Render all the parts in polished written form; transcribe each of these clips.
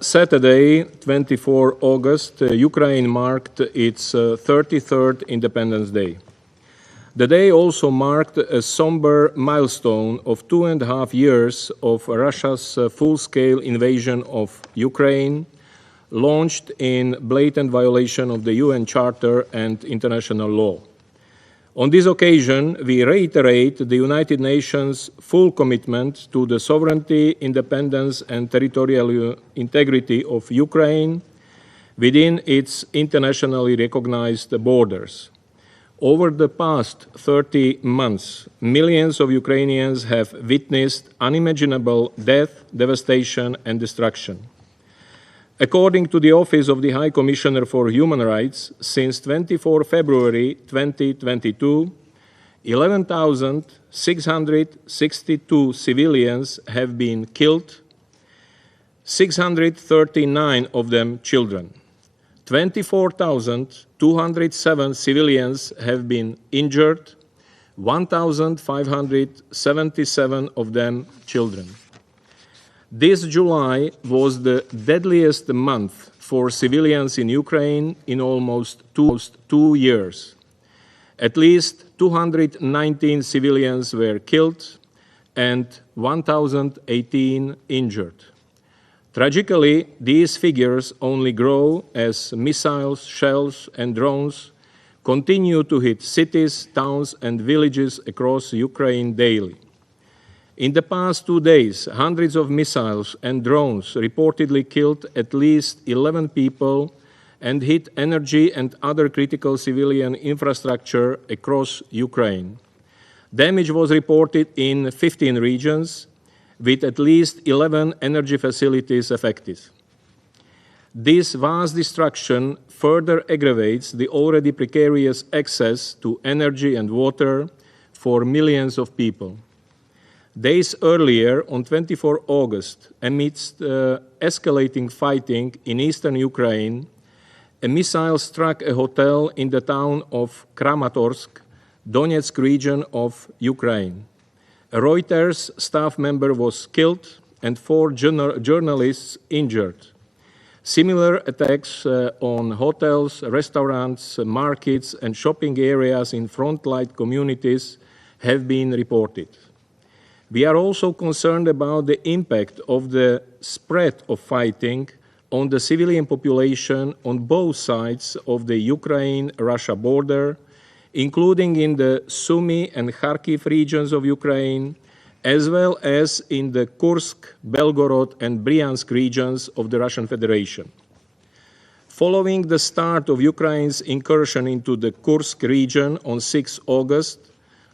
Saturday, 24 August, Ukraine marked its 33rd Independence Day. The day also marked a somber milestone of 2.5 years of Russia's full-scale invasion of Ukraine, launched in blatant violation of the UN Charter and international law. On this occasion, we reiterate the United Nations' full commitment to the sovereignty, independence, and territorial integrity of Ukraine within its internationally recognized borders. Over the past 30 months, millions of Ukrainians have witnessed unimaginable death, devastation, and destruction. According to the Office of the High Commissioner for Human Rights, since 24 February 2022, 11,662 civilians have been killed, 639 of them children. 24,207 civilians have been injured, 1,577 of them children. This July was the deadliest month for civilians in Ukraine in almost 2 years. At least 219 civilians were killed and 1,018 injured. Tragically, these figures only grow as missiles, shells, and drones continue to hit cities, towns, and villages across Ukraine daily. In the past 2 days, hundreds of missiles and drones reportedly killed at least 11 people and hit energy and other critical civilian infrastructure across Ukraine. Damage was reported in 15 regions, with at least 11 energy facilities affected. This vast destruction further aggravates the already precarious access to energy and water for millions of people. Days earlier, on 24 August, amidst escalating fighting in eastern Ukraine, a missile struck a hotel in the town of Kramatorsk, Donetsk region of Ukraine. A Reuters staff member was killed and 4 journalists injured. Similar attacks on hotels, restaurants, markets, and shopping areas in frontline communities have been reported. We are also concerned about the impact of the spread of fighting on the civilian population on both sides of the Ukraine-Russia border, including in the Sumy and Kharkiv regions of Ukraine, as well as in the Kursk, Belgorod, and Bryansk regions of the Russian Federation. Following the start of Ukraine's incursion into the Kursk region on 6 August,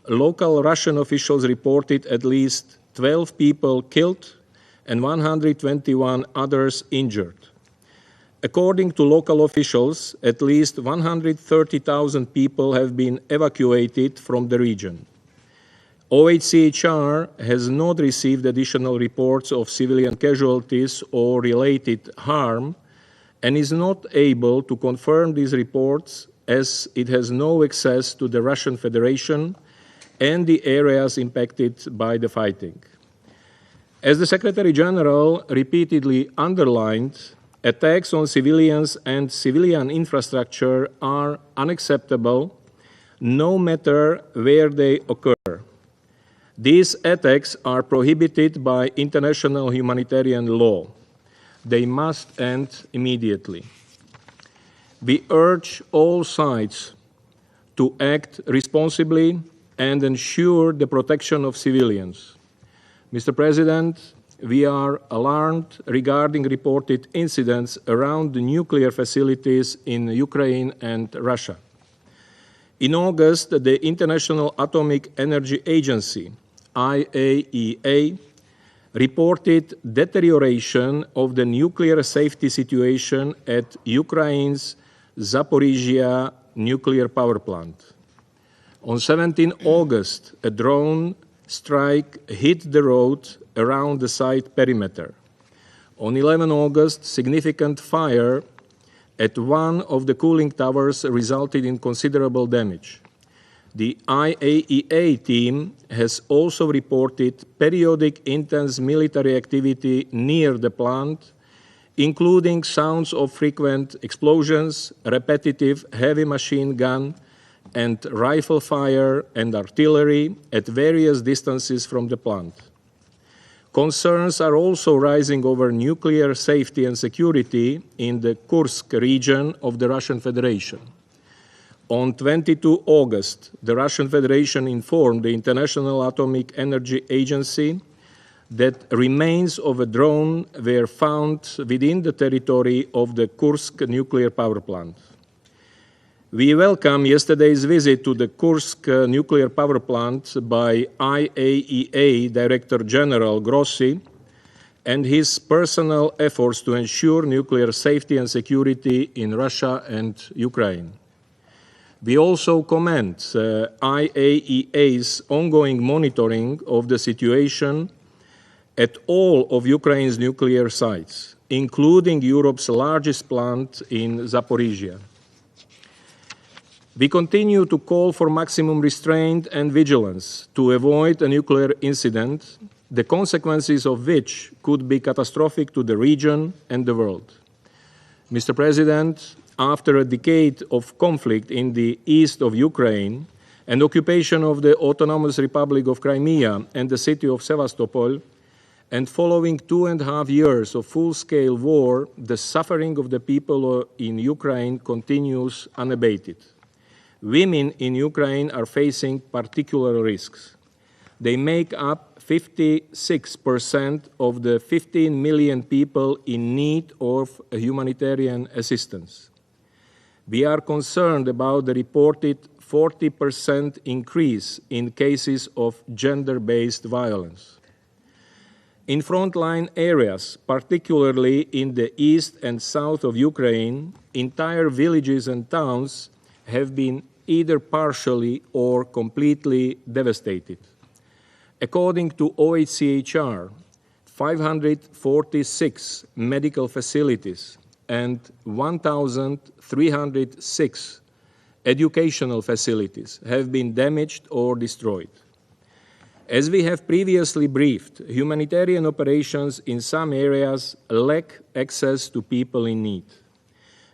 local Russian officials reported at least 12 people killed and 121 others injured. According to local officials, at least 130,000 people have been evacuated from the region. OHCHR has not received additional reports of civilian casualties or related harm and is not able to confirm these reports as it has no access to the Russian Federation and the areas impacted by the fighting. As the Secretary General repeatedly underlined, attacks on civilians and civilian infrastructure are unacceptable, no matter where they occur. These attacks are prohibited by international humanitarian law. They must end immediately. We urge all sides to act responsibly and ensure the protection of civilians. Mr. President, we are alarmed regarding reported incidents around the nuclear facilities in Ukraine and Russia. In August, the International Atomic Energy Agency, IAEA, reported deterioration of the nuclear safety situation at Ukraine's Zaporizhzhia nuclear power plant. On 17 August, a drone strike hit the road around the site perimeter. On 11 August, significant fire at one of the cooling towers resulted in considerable damage. The IAEA team has also reported periodic intense military activity near the plant, including sounds of frequent explosions, repetitive heavy machine gun and rifle fire and artillery at various distances from the plant. Concerns are also rising over nuclear safety and security in the Kursk region of the Russian Federation. On 22 August, the Russian Federation informed the International Atomic Energy Agency that remains of a drone were found within the territory of the Kursk nuclear power plant. We welcome yesterday's visit to the Kursk nuclear power plant by IAEA Director General Grossi and his personal efforts to ensure nuclear safety and security in Russia and Ukraine. We also commend IAEA's ongoing monitoring of the situation at all of Ukraine's nuclear sites, including Europe's largest plant in Zaporizhia. We continue to call for maximum restraint and vigilance to avoid a nuclear incident, the consequences of which could be catastrophic to the region and the world. Mr. President, after a decade of conflict in the east of Ukraine and occupation of the Autonomous Republic of Crimea and the city of Sevastopol, and following 2.5 years of full-scale war, the suffering of the people in Ukraine continues unabated. Women in Ukraine are facing particular risks. They make up 56% of the 15 million people in need of humanitarian assistance. We are concerned about the reported 40% increase in cases of gender-based violence. In frontline areas, particularly in the east and south of Ukraine, entire villages and towns have been either partially or completely devastated. According to OHCHR, 546 medical facilities and 1,306 educational facilities have been damaged or destroyed. As we have previously briefed, humanitarian operations in some areas lack access to people in need.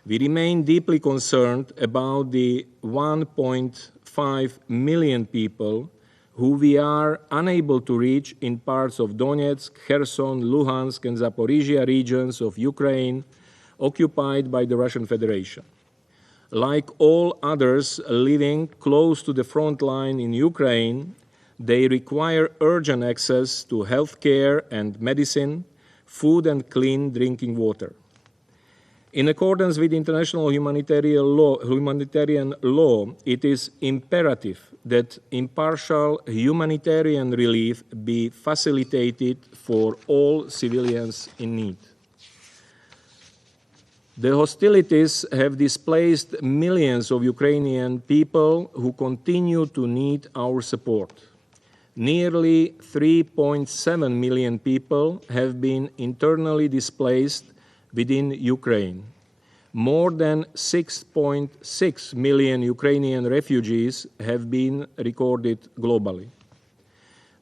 We remain deeply concerned about the 1.5 million people who we are unable to reach in parts of Donetsk, Kherson, Luhansk, and Zaporizhia regions of Ukraine occupied by the Russian Federation. Like all others living close to the front line in Ukraine, they require urgent access to health care and medicine, food and clean drinking water. In accordance with international humanitarian law, it is imperative that impartial humanitarian relief be facilitated for all civilians in need. The hostilities have displaced millions of Ukrainian people who continue to need our support. Nearly 3.7 million people have been internally displaced within Ukraine. More than 6.6 million Ukrainian refugees have been recorded globally.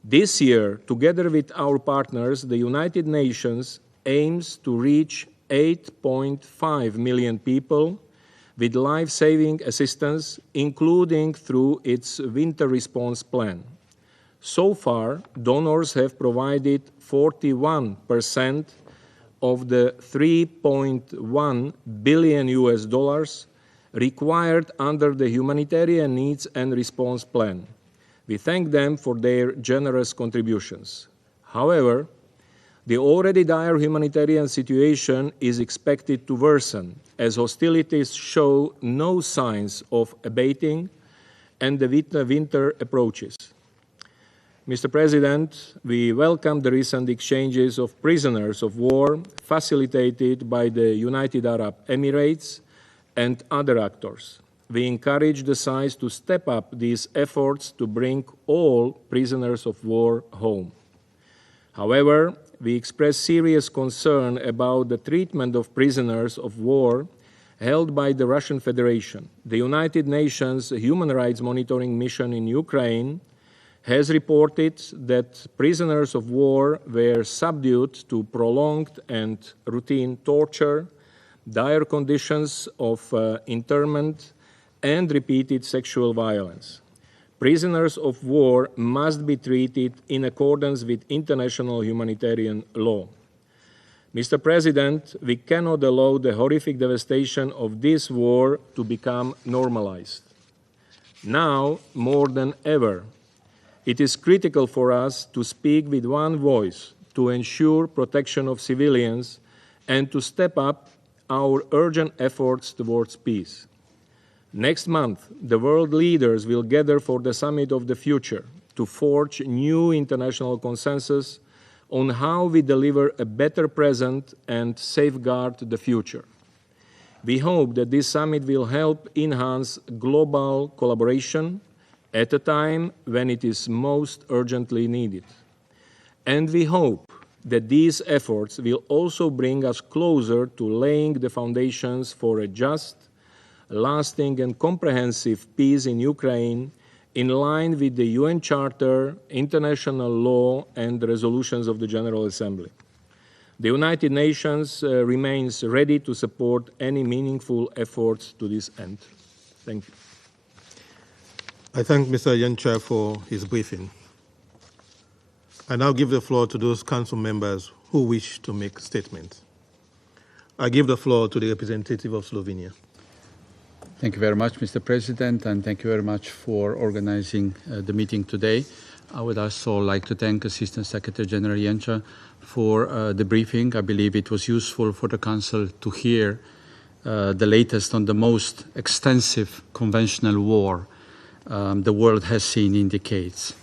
This year, together with our partners, the United Nations aims to reach 8.5 million people with life-saving assistance, including through its winter response plan. So far, donors have provided 41% of the $3.1 billion required under the Humanitarian Needs and Response Plan. We thank them for their generous contributions. However, the already dire humanitarian situation is expected to worsen as hostilities show no signs of abating and the winter approaches. Mr. President, we welcome the recent exchanges of prisoners of war facilitated by the United Arab Emirates and other actors. We encourage the sides to step up these efforts to bring all prisoners of war home. However, we express serious concern about the treatment of prisoners of war held by the Russian Federation. The United Nations Human Rights Monitoring Mission in Ukraine has reported that prisoners of war were subject to prolonged and routine torture, dire conditions of internment, and repeated sexual violence. Prisoners of war must be treated in accordance with international humanitarian law. Mr. President, we cannot allow the horrific devastation of this war to become normalized. Now, more than ever, it is critical for us to speak with one voice to ensure protection of civilians and to step up our urgent efforts towards peace. Next month, the world leaders will gather for the Summit of the Future to forge new international consensus on how we deliver a better present and safeguard the future. We hope that this summit will help enhance global collaboration at a time when it is most urgently needed. And we hope that these efforts will also bring us closer to laying the foundations for a just, lasting and comprehensive peace in Ukraine in line with the UN Charter, international law and the resolutions of the General Assembly. The United Nations remains ready to support any meaningful efforts to this end. Thank you. I thank Mr. Yencha for his briefing. I now give the floor to those council members who wish to make statements. I give the floor to the representative of Slovenia. Thank you very much, Mr. President, and thank you very much for organizing the meeting today. I would also like to thank Assistant Secretary General Yencha for the briefing. I believe it was useful for the Council to hear the latest on the most extensive conventional war the world has seen in decades.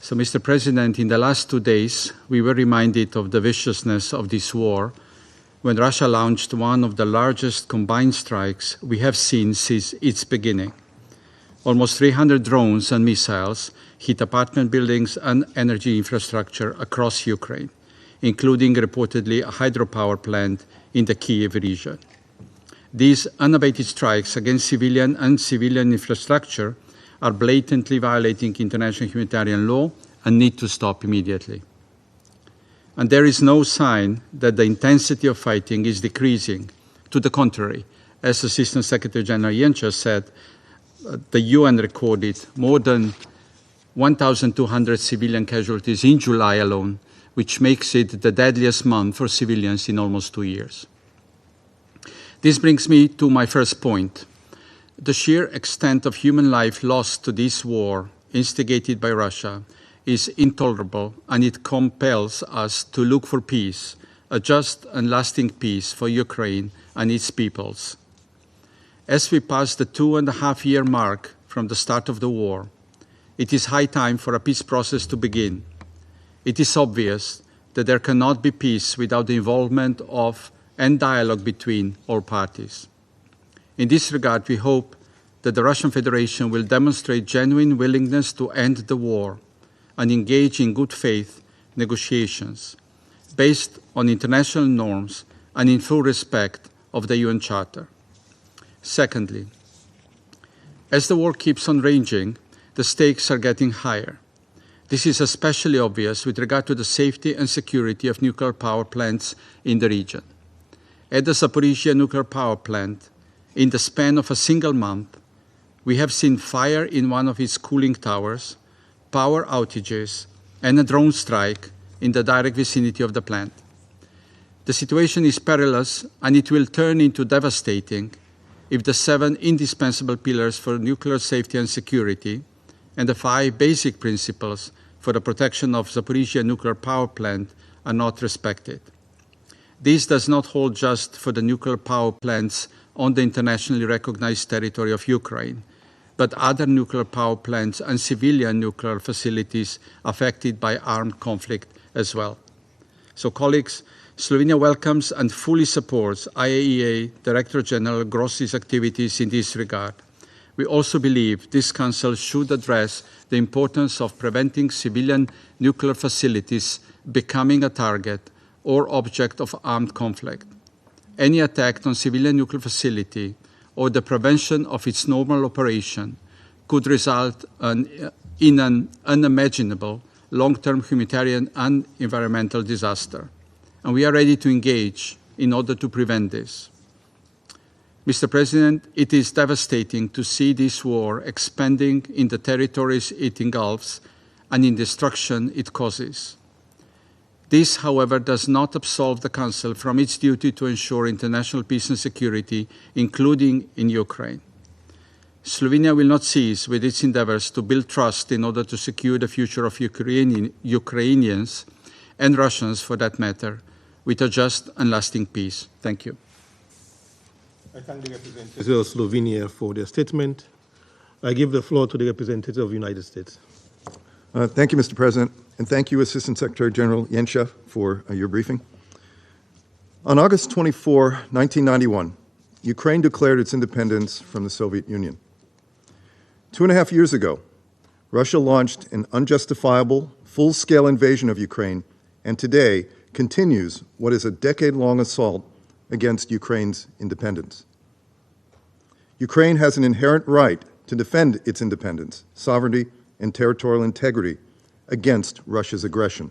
So, Mr. President, in the last 2 days, we were reminded of the viciousness of this war when Russia launched one of the largest combined strikes we have seen since its beginning. Almost 300 drones and missiles hit apartment buildings and energy infrastructure across Ukraine, including reportedly a hydropower plant in the Kyiv region. These unabated strikes against civilian infrastructure are blatantly violating international humanitarian law and need to stop immediately. And there is no sign that the intensity of fighting is decreasing. To the contrary, as Assistant Secretary General Yencha said, the UN recorded more than 1,200 civilian casualties in July alone, which makes it the deadliest month for civilians in almost 2 years. This brings me to my first point. The sheer extent of human life lost to this war, instigated by Russia, is intolerable, and it compels us to look for peace, a just and lasting peace for Ukraine and its peoples. As we pass the 2.5-year mark from the start of the war, it is high time for a peace process to begin. It is obvious that there cannot be peace without the involvement of and dialogue between all parties. In this regard, we hope that the Russian Federation will demonstrate genuine willingness to end the war and engage in good faith negotiations based on international norms and in full respect of the UN Charter. Secondly, as the war keeps on raging, the stakes are getting higher. This is especially obvious with regard to the safety and security of nuclear power plants in the region. At the Zaporizhzhia nuclear power plant, in the span of a single month, we have seen fire in one of its cooling towers, power outages, and a drone strike in the direct vicinity of the plant. The situation is perilous, and it will turn into devastating if the 7 indispensable pillars for nuclear safety and security and the 5 basic principles for the protection of Zaporizhzhia nuclear power plant are not respected. This does not hold just for the nuclear power plants on the internationally recognized territory of Ukraine, but other nuclear power plants and civilian nuclear facilities affected by armed conflict as well. So, colleagues, Slovenia welcomes and fully supports IAEA Director General Grossi's activities in this regard. We also believe this Council should address the importance of preventing civilian nuclear facilities becoming a target or object of armed conflict. Any attack on civilian nuclear facility or the prevention of its normal operation could result in an unimaginable long-term humanitarian and environmental disaster. And we are ready to engage in order to prevent this. Mr. President, it is devastating to see this war expanding in the territories it engulfs and in destruction it causes. This, however, does not absolve the Council from its duty to ensure international peace and security, including in Ukraine. Slovenia will not cease with its endeavors to build trust in order to secure the future of Ukrainians and Russians, for that matter, with a just and lasting peace. Thank you. I thank the representatives of Slovenia for their statement. I give the floor to the representative of the United States. Thank you, Mr. President, and thank you, Assistant Secretary General Yencha, for your briefing. On August 24, 1991, Ukraine declared its independence from the Soviet Union. 2.5 years ago, Russia launched an unjustifiable, full-scale invasion of Ukraine, and today continues what is a decade-long assault against Ukraine's independence. Ukraine has an inherent right to defend its independence, sovereignty, and territorial integrity against Russia's aggression.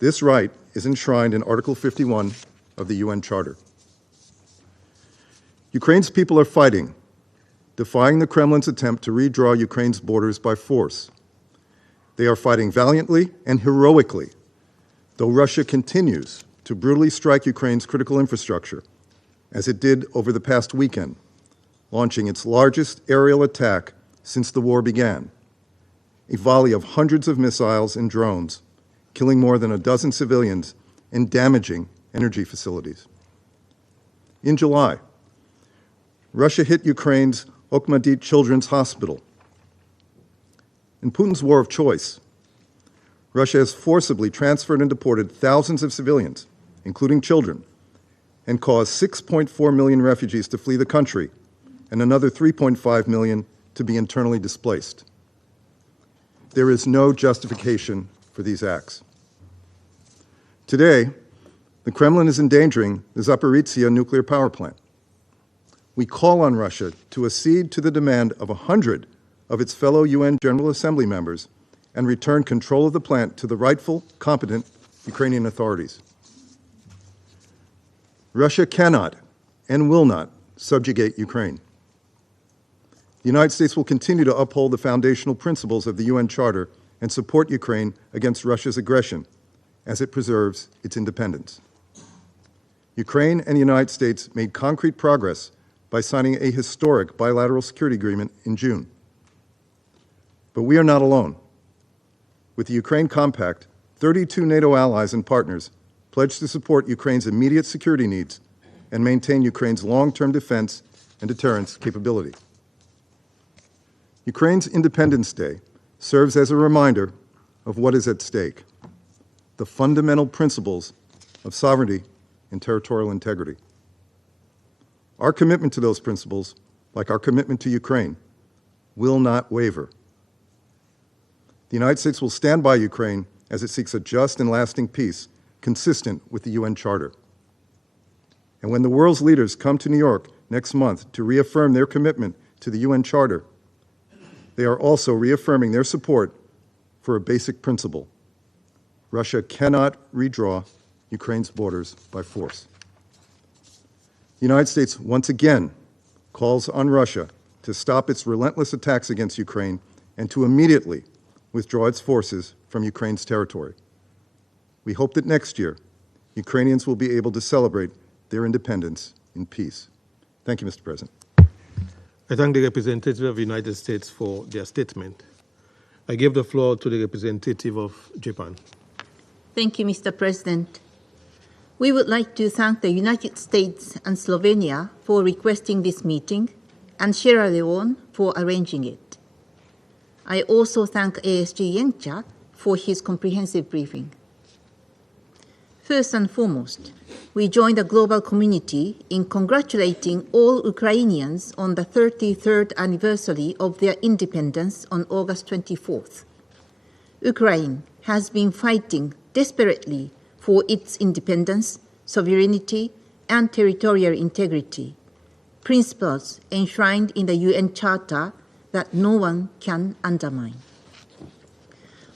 This right is enshrined in Article 51 of the UN Charter. Ukraine's people are fighting, defying the Kremlin's attempt to redraw Ukraine's borders by force. They are fighting valiantly and heroically, though Russia continues to brutally strike Ukraine's critical infrastructure, as it did over the past weekend, launching its largest aerial attack since the war began, a volley of hundreds of missiles and drones, killing more than a dozen civilians and damaging energy facilities. In July, Russia hit Ukraine's Okhmadit Children's Hospital. In Putin's war of choice, Russia has forcibly transferred and deported thousands of civilians, including children, and caused 6.4 million refugees to flee the country and another 3.5 million to be internally displaced. There is no justification for these acts. Today, the Kremlin is endangering the Zaporizhzhia nuclear power plant. We call on Russia to accede to the demand of 100 of its fellow UN General Assembly members and return control of the plant to the rightful, competent Ukrainian authorities. Russia cannot and will not subjugate Ukraine. The United States will continue to uphold the foundational principles of the UN Charter and support Ukraine against Russia's aggression as it preserves its independence. Ukraine and the United States made concrete progress by signing a historic bilateral security agreement in June. But we are not alone. With the Ukraine Compact, 32 NATO allies and partners pledged to support Ukraine's immediate security needs and maintain Ukraine's long-term defense and deterrence capability. Ukraine's Independence Day serves as a reminder of what is at stake, the fundamental principles of sovereignty and territorial integrity. Our commitment to those principles, like our commitment to Ukraine, will not waver. The United States will stand by Ukraine as it seeks a just and lasting peace consistent with the UN Charter. And when the world's leaders come to New York next month to reaffirm their commitment to the UN Charter, they are also reaffirming their support for a basic principle. Russia cannot redraw Ukraine's borders by force. The United States once again calls on Russia to stop its relentless attacks against Ukraine and to immediately withdraw its forces from Ukraine's territory. We hope that next year, Ukrainians will be able to celebrate their independence in peace. Thank you, Mr. President. I thank the representative of the United States for their statement. I give the floor to the representative of Japan. Thank you, Mr. President. We would like to thank the United States and Slovenia for requesting this meeting and Sierra Leone for arranging it. I also thank ASG Yencha for his comprehensive briefing. First and foremost, we join the global community in congratulating all Ukrainians on the 33rd anniversary of their independence on August 24th. Ukraine has been fighting desperately for its independence, sovereignty, and territorial integrity, principles enshrined in the UN Charter that no one can undermine.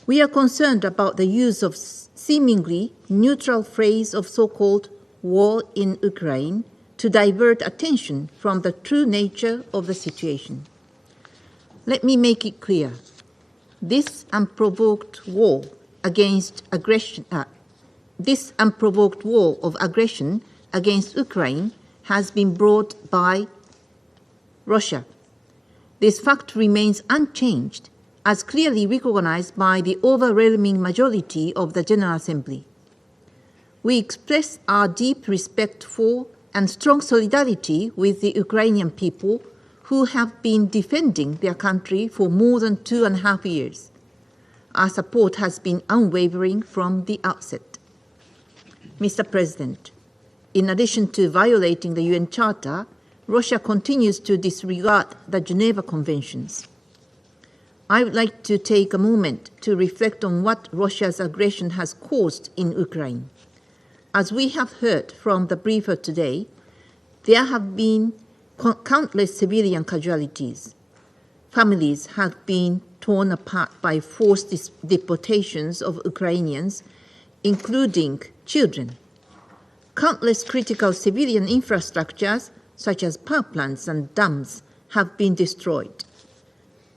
We are concerned about the use of seemingly neutral phrase of so-called war in Ukraine to divert attention from the true nature of the situation. Let me make it clear. This unprovoked war against aggression, this unprovoked war of aggression against Ukraine has been brought by Russia. This fact remains unchanged, as clearly recognized by the overwhelming majority of the General Assembly. We express our deep respect for and strong solidarity with the Ukrainian people who have been defending their country for more than 2.5 years. Our support has been unwavering from the outset. Mr. President, in addition to violating the UN Charter, Russia continues to disregard the Geneva Conventions. I would like to take a moment to reflect on what Russia's aggression has caused in Ukraine. As we have heard from the briefer today, there have been countless civilian casualties. Families have been torn apart by forced deportations of Ukrainians, including children. Countless critical civilian infrastructures, such as power plants and dams, have been destroyed.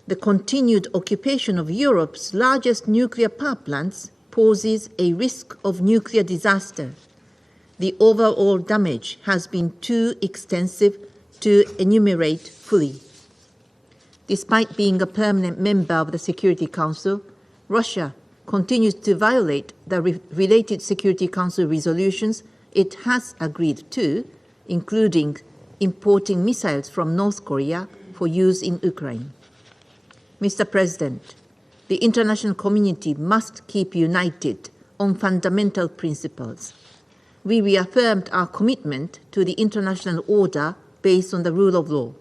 The continued occupation of Europe's largest nuclear power plants poses a risk of nuclear disaster. The overall damage has been too extensive to enumerate fully. Despite being a permanent member of the Security Council, Russia continues to violate the related Security Council resolutions it has agreed to, including importing missiles from North Korea for use in Ukraine. Mr. President, the international community must keep united on fundamental principles. We reaffirmed our commitment to the international order based on the rule of law.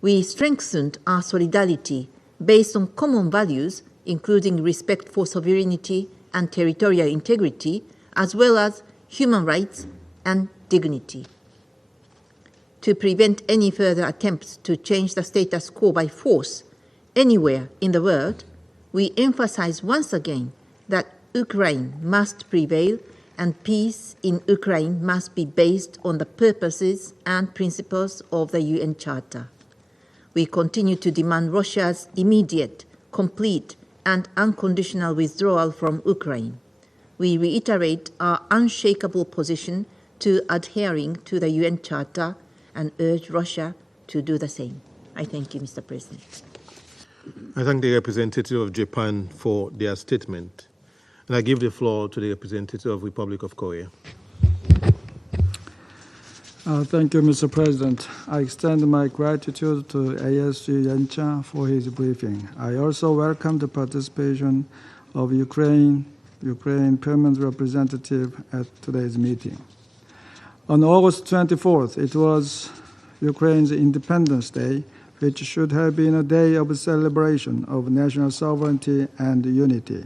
We strengthened our solidarity based on common values, including respect for sovereignty and territorial integrity, as well as human rights and dignity. To prevent any further attempts to change the status quo by force anywhere in the world, we emphasize once again that Ukraine must prevail and peace in Ukraine must be based on the purposes and principles of the UN Charter. We continue to demand Russia's immediate, complete, and unconditional withdrawal from Ukraine. We reiterate our unshakable position to adhering to the UN Charter and urge Russia to do the same. I thank you, Mr. President. I thank the representative of Japan for their statement. And I give the floor to the representative of the Republic of Korea. Thank you, Mr. President. I extend my gratitude to ASG Yencha for his briefing. I also welcome the participation of Ukraine permanent representative at today's meeting. On August 24th, it was Ukraine's Independence Day, which should have been a day of celebration of national sovereignty and unity.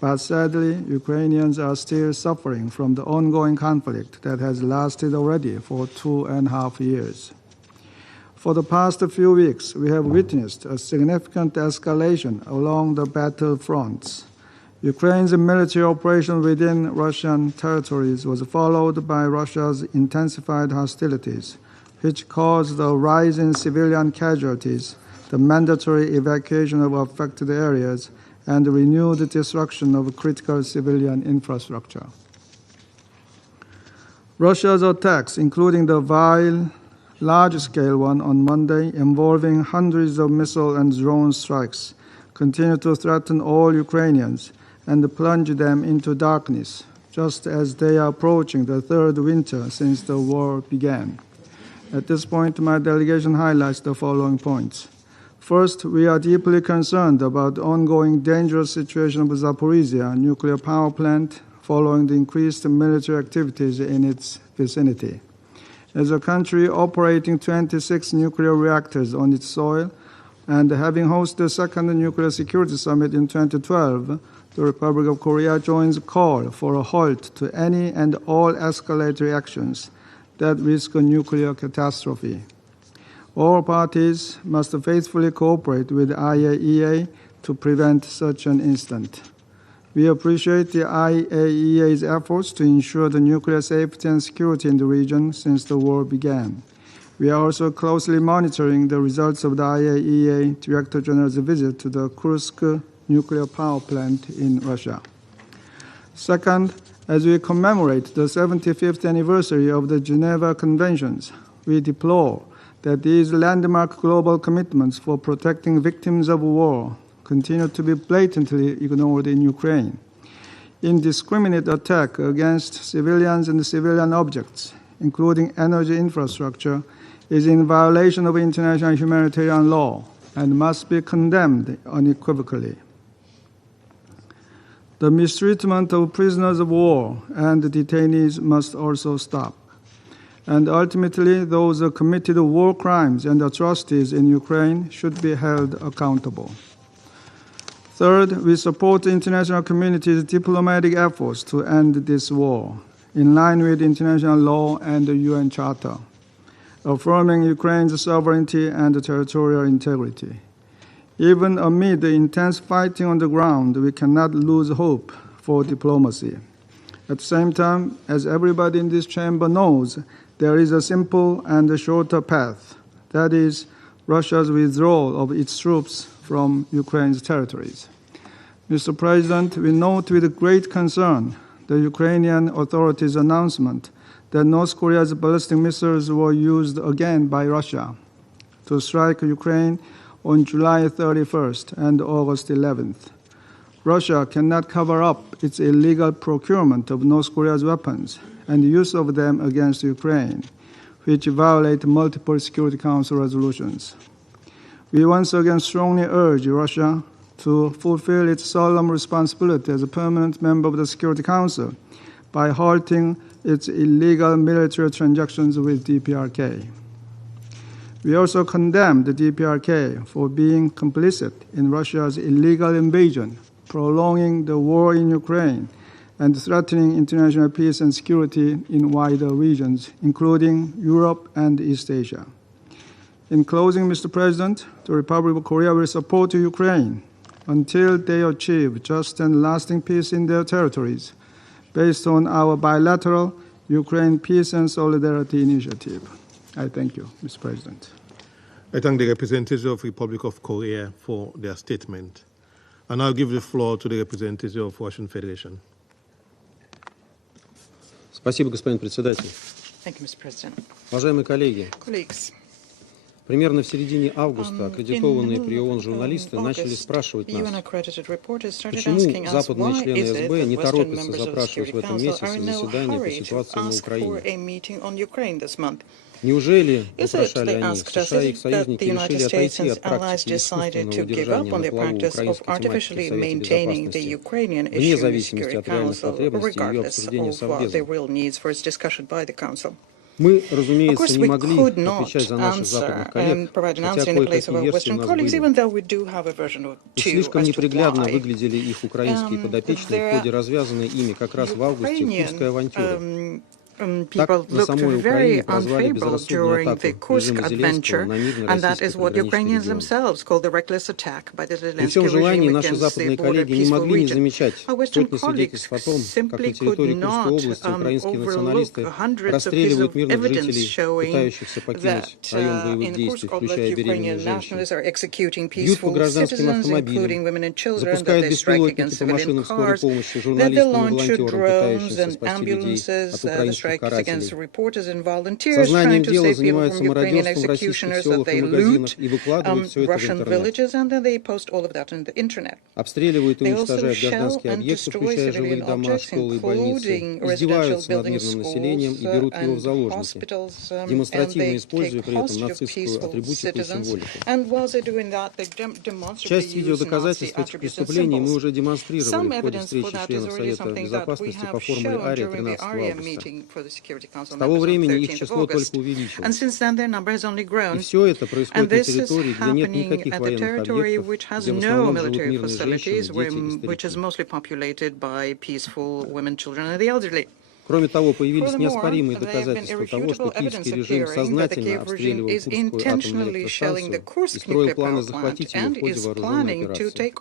But sadly, Ukrainians are still suffering from the ongoing conflict that has lasted already for 2.5 years. For the past few weeks, we have witnessed a significant escalation along the battle fronts. Ukraine's military operation within Russian territories was followed by Russia's intensified hostilities, which caused a rise in civilian casualties, the mandatory evacuation of affected areas, and renewed destruction of critical civilian infrastructure. Russia's attacks, including the vile, large-scale one on Monday involving hundreds of missile and drone strikes, continue to threaten all Ukrainians and plunge them into darkness, just as they are approaching the third winter since the war began. At this point, my delegation highlights the following points. First, we are deeply concerned about the ongoing dangerous situation of Zaporizhia nuclear power plant following the increased military activities in its vicinity. As a country operating 26 nuclear reactors on its soil and having hosted the second nuclear security summit in 2012, the Republic of Korea joins a call for a halt to any and all escalatory actions that risk a nuclear catastrophe. All parties must faithfully cooperate with the IAEA to prevent such an incident. We appreciate the IAEA's efforts to ensure the nuclear safety and security in the region since the war began. We are also closely monitoring the results of the IAEA Director General's visit to the Kursk nuclear power plant in Russia. Second, as we commemorate the 75th anniversary of the Geneva Conventions, we deplore that these landmark global commitments for protecting victims of war continue to be blatantly ignored in Ukraine. Indiscriminate attack against civilians and civilian objects, including energy infrastructure, is in violation of international humanitarian law and must be condemned unequivocally. The mistreatment of prisoners of war and detainees must also stop. And ultimately, those who committed war crimes and atrocities in Ukraine should be held accountable. Third, we support the international community's diplomatic efforts to end this war, in line with international law and the UN Charter, affirming Ukraine's sovereignty and territorial integrity. Even amid the intense fighting on the ground, we cannot lose hope for diplomacy. At the same time, as everybody in this chamber knows, there is a simple and a shorter path, that is, Russia's withdrawal of its troops from Ukraine's territories. Mr. President, we note with great concern the Ukrainian authorities' announcement that North Korea's ballistic missiles were used again by Russia to strike Ukraine on July 31st and August 11th. Russia cannot cover up its illegal procurement of North Korea's weapons and use of them against Ukraine, which violate multiple Security Council resolutions. We once again strongly urge Russia to fulfill its solemn responsibility as a permanent member of the Security Council by halting its illegal military transactions with DPRK. We also condemn the DPRK for being complicit in Russia's illegal invasion, prolonging the war in Ukraine, and threatening international peace and security in wider regions, including Europe and East Asia. In closing, Mr. President, the Republic of Korea will support Ukraine until they achieve just and lasting peace in their territories, based on our bilateral Ukraine Peace and Solidarity Initiative. I thank you, Mr. President. I thank the representatives of the Republic of Korea for their statement. And I'll give the floor to the representative of Russian Federation. Спасибо, господин председатель. Thank you, Mr. President. Уважаемые коллеги, Colleagues, примерно в середине августа аккредитованные при ООН журналисты начали спрашивать нас, почему западные члены СБ не торопятся запрашивать в этом месяце заседание по ситуации на Украине. Неужели, вопрошали они, США и их союзники решили отойти от практики искусственного удержания на плаву украинской тематики в Совете Безопасности, вне зависимости от реальных потребностей ее обсуждения Совбезом? Мы, разумеется, не могли отвечать за наших западных коллег, хотя кое-какие версии у нас были. И слишком неприглядно выглядели их украинские подопечные в ходе развязанной ими как раз в августе курской авантюры. People looked very unfavorable during the Kursk adventure, and that is what Ukrainians themselves call the reckless attack by the Zelensky regime against the border peaceful region. Our Western colleagues simply could not overlook hundreds of pieces of evidence showing that in Kursk Oblast, Ukrainian nationalists are executing peaceful citizens, including women and children, that they strike against civilian cars, that they launch drones and ambulances, against reporters and volunteers trying to save people from Ukrainian executioners, that they loot Russian villages, and then they post all of that on the internet. They also shell and destroy civilian objects, including residential buildings, schools, and hospitals, and they take hostage of peaceful citizens. And while they're doing that, they demonstrably use Nazi attributes and symbols. Some evidence for that is already something that we have shown during the ARIA meeting for the Security Council members on 13th of August. And since then, their number has only grown. And this is happening at the territory which has no military facilities, which is mostly populated by peaceful women, children, and the elderly. Кроме того, появились неоспоримые доказательства того, что киевский режим сознательно обстреливал Курскую атомную электростанцию и строил планы захватить ее в ходе вооруженной операции.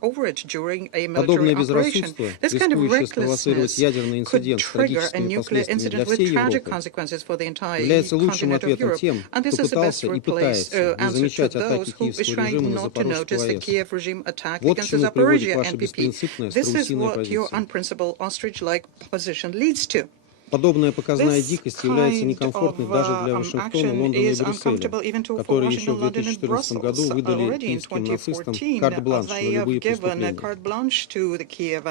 Подобное безрассудство, рискующее спровоцировать ядерный инцидент с трагическими последствиями для всей Европы, является лучшим ответом тем, кто пытался и пытается не замечать атаки киевского режима на Запорожскую АЭС. Вот к чему приводит ваша беспринципная страусиная позиция. Подобная показная дикость является некомфортной даже для Вашингтона, Лондона и Брюсселя, которые еще в 2014 году выдали киевским нацистам карт-бланш на любые преступления.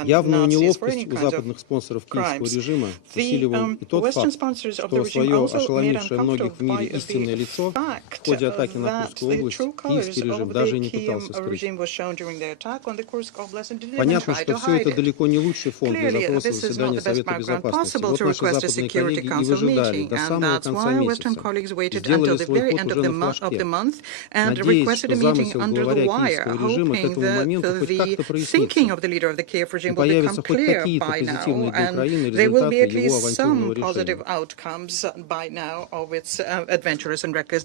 Явную неловкость у западных спонсоров киевского режима усиливал и тот факт, что свое ошеломившее многих в мире истинное лицо в ходе атаки на Курскую область киевский режим даже и не пытался скрыть. Понятно, что все это далеко не лучший фон для запроса заседания Совета Безопасности. Вот наши западные коллеги и выжидали до самого конца месяца и сделали свой ход уже на флажке, надеясь, что замысел главаря киевского режима к этому моменту хоть как-то прояснится и появятся хоть какие-то позитивные для Украины результаты его авантюрного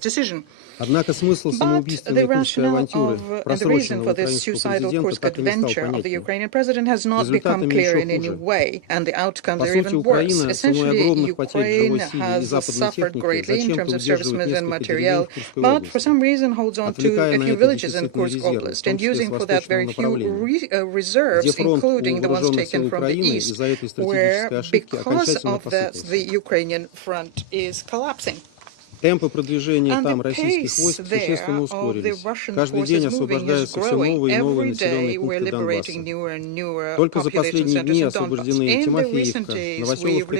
решения. Однако смысл самоубийственной курской авантюры просроченного украинского президента так и не стал понятен. Результатами еще хуже. По сути, Украина ценой огромных потерь живой силы и западной техники зачем-то удерживает несколько деревень в Курской области, отвлекая на это дефицитные резервы, в том числе с восточного направления, где фронт у вооруженных сил Украины из-за этой стратегической ошибки окончательно посыпался. Темпы продвижения там российских войск существенно ускорились. Каждый день освобождаются все новые и новые населенные пункты Донбасса. Только за последние дни освобождены Тимофеевка,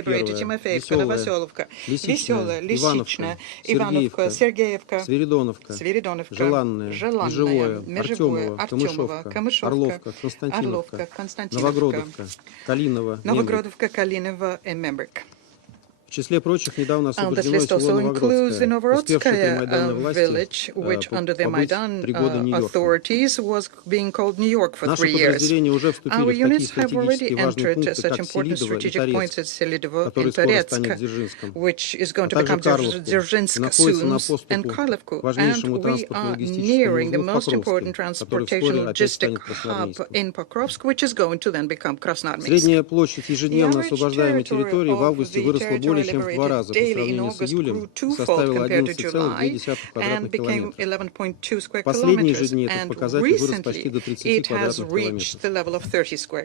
Новоселовка 1, Веселая, Лисичная, Ивановка, Сергеевка, Свиридоновка, Желанная, Межевое, Артемово, Камышовка, Орловка, Константиновка, Новогродовка, Калинова, Мембрик. В числе прочих недавно освобождено село Новогродское, успевшее при майданной власти побыть 3 года Нью-Йорк. Наши подразделения уже вступили в такие стратегически важные пункты, как Селидово и Торецк, который скоро станет Дзержинском, а также Карловку, находится на поступу к важнейшему транспортно-логистическому узлу Покровск, который вскоре опять станет красноармейским. Средняя площадь ежедневно освобождаемой территории в августе выросла более чем в 2 раза по сравнению с июлем и составила 11,2 квадратных километров. В последние же дни этот показатель вырос почти до 30 квадратных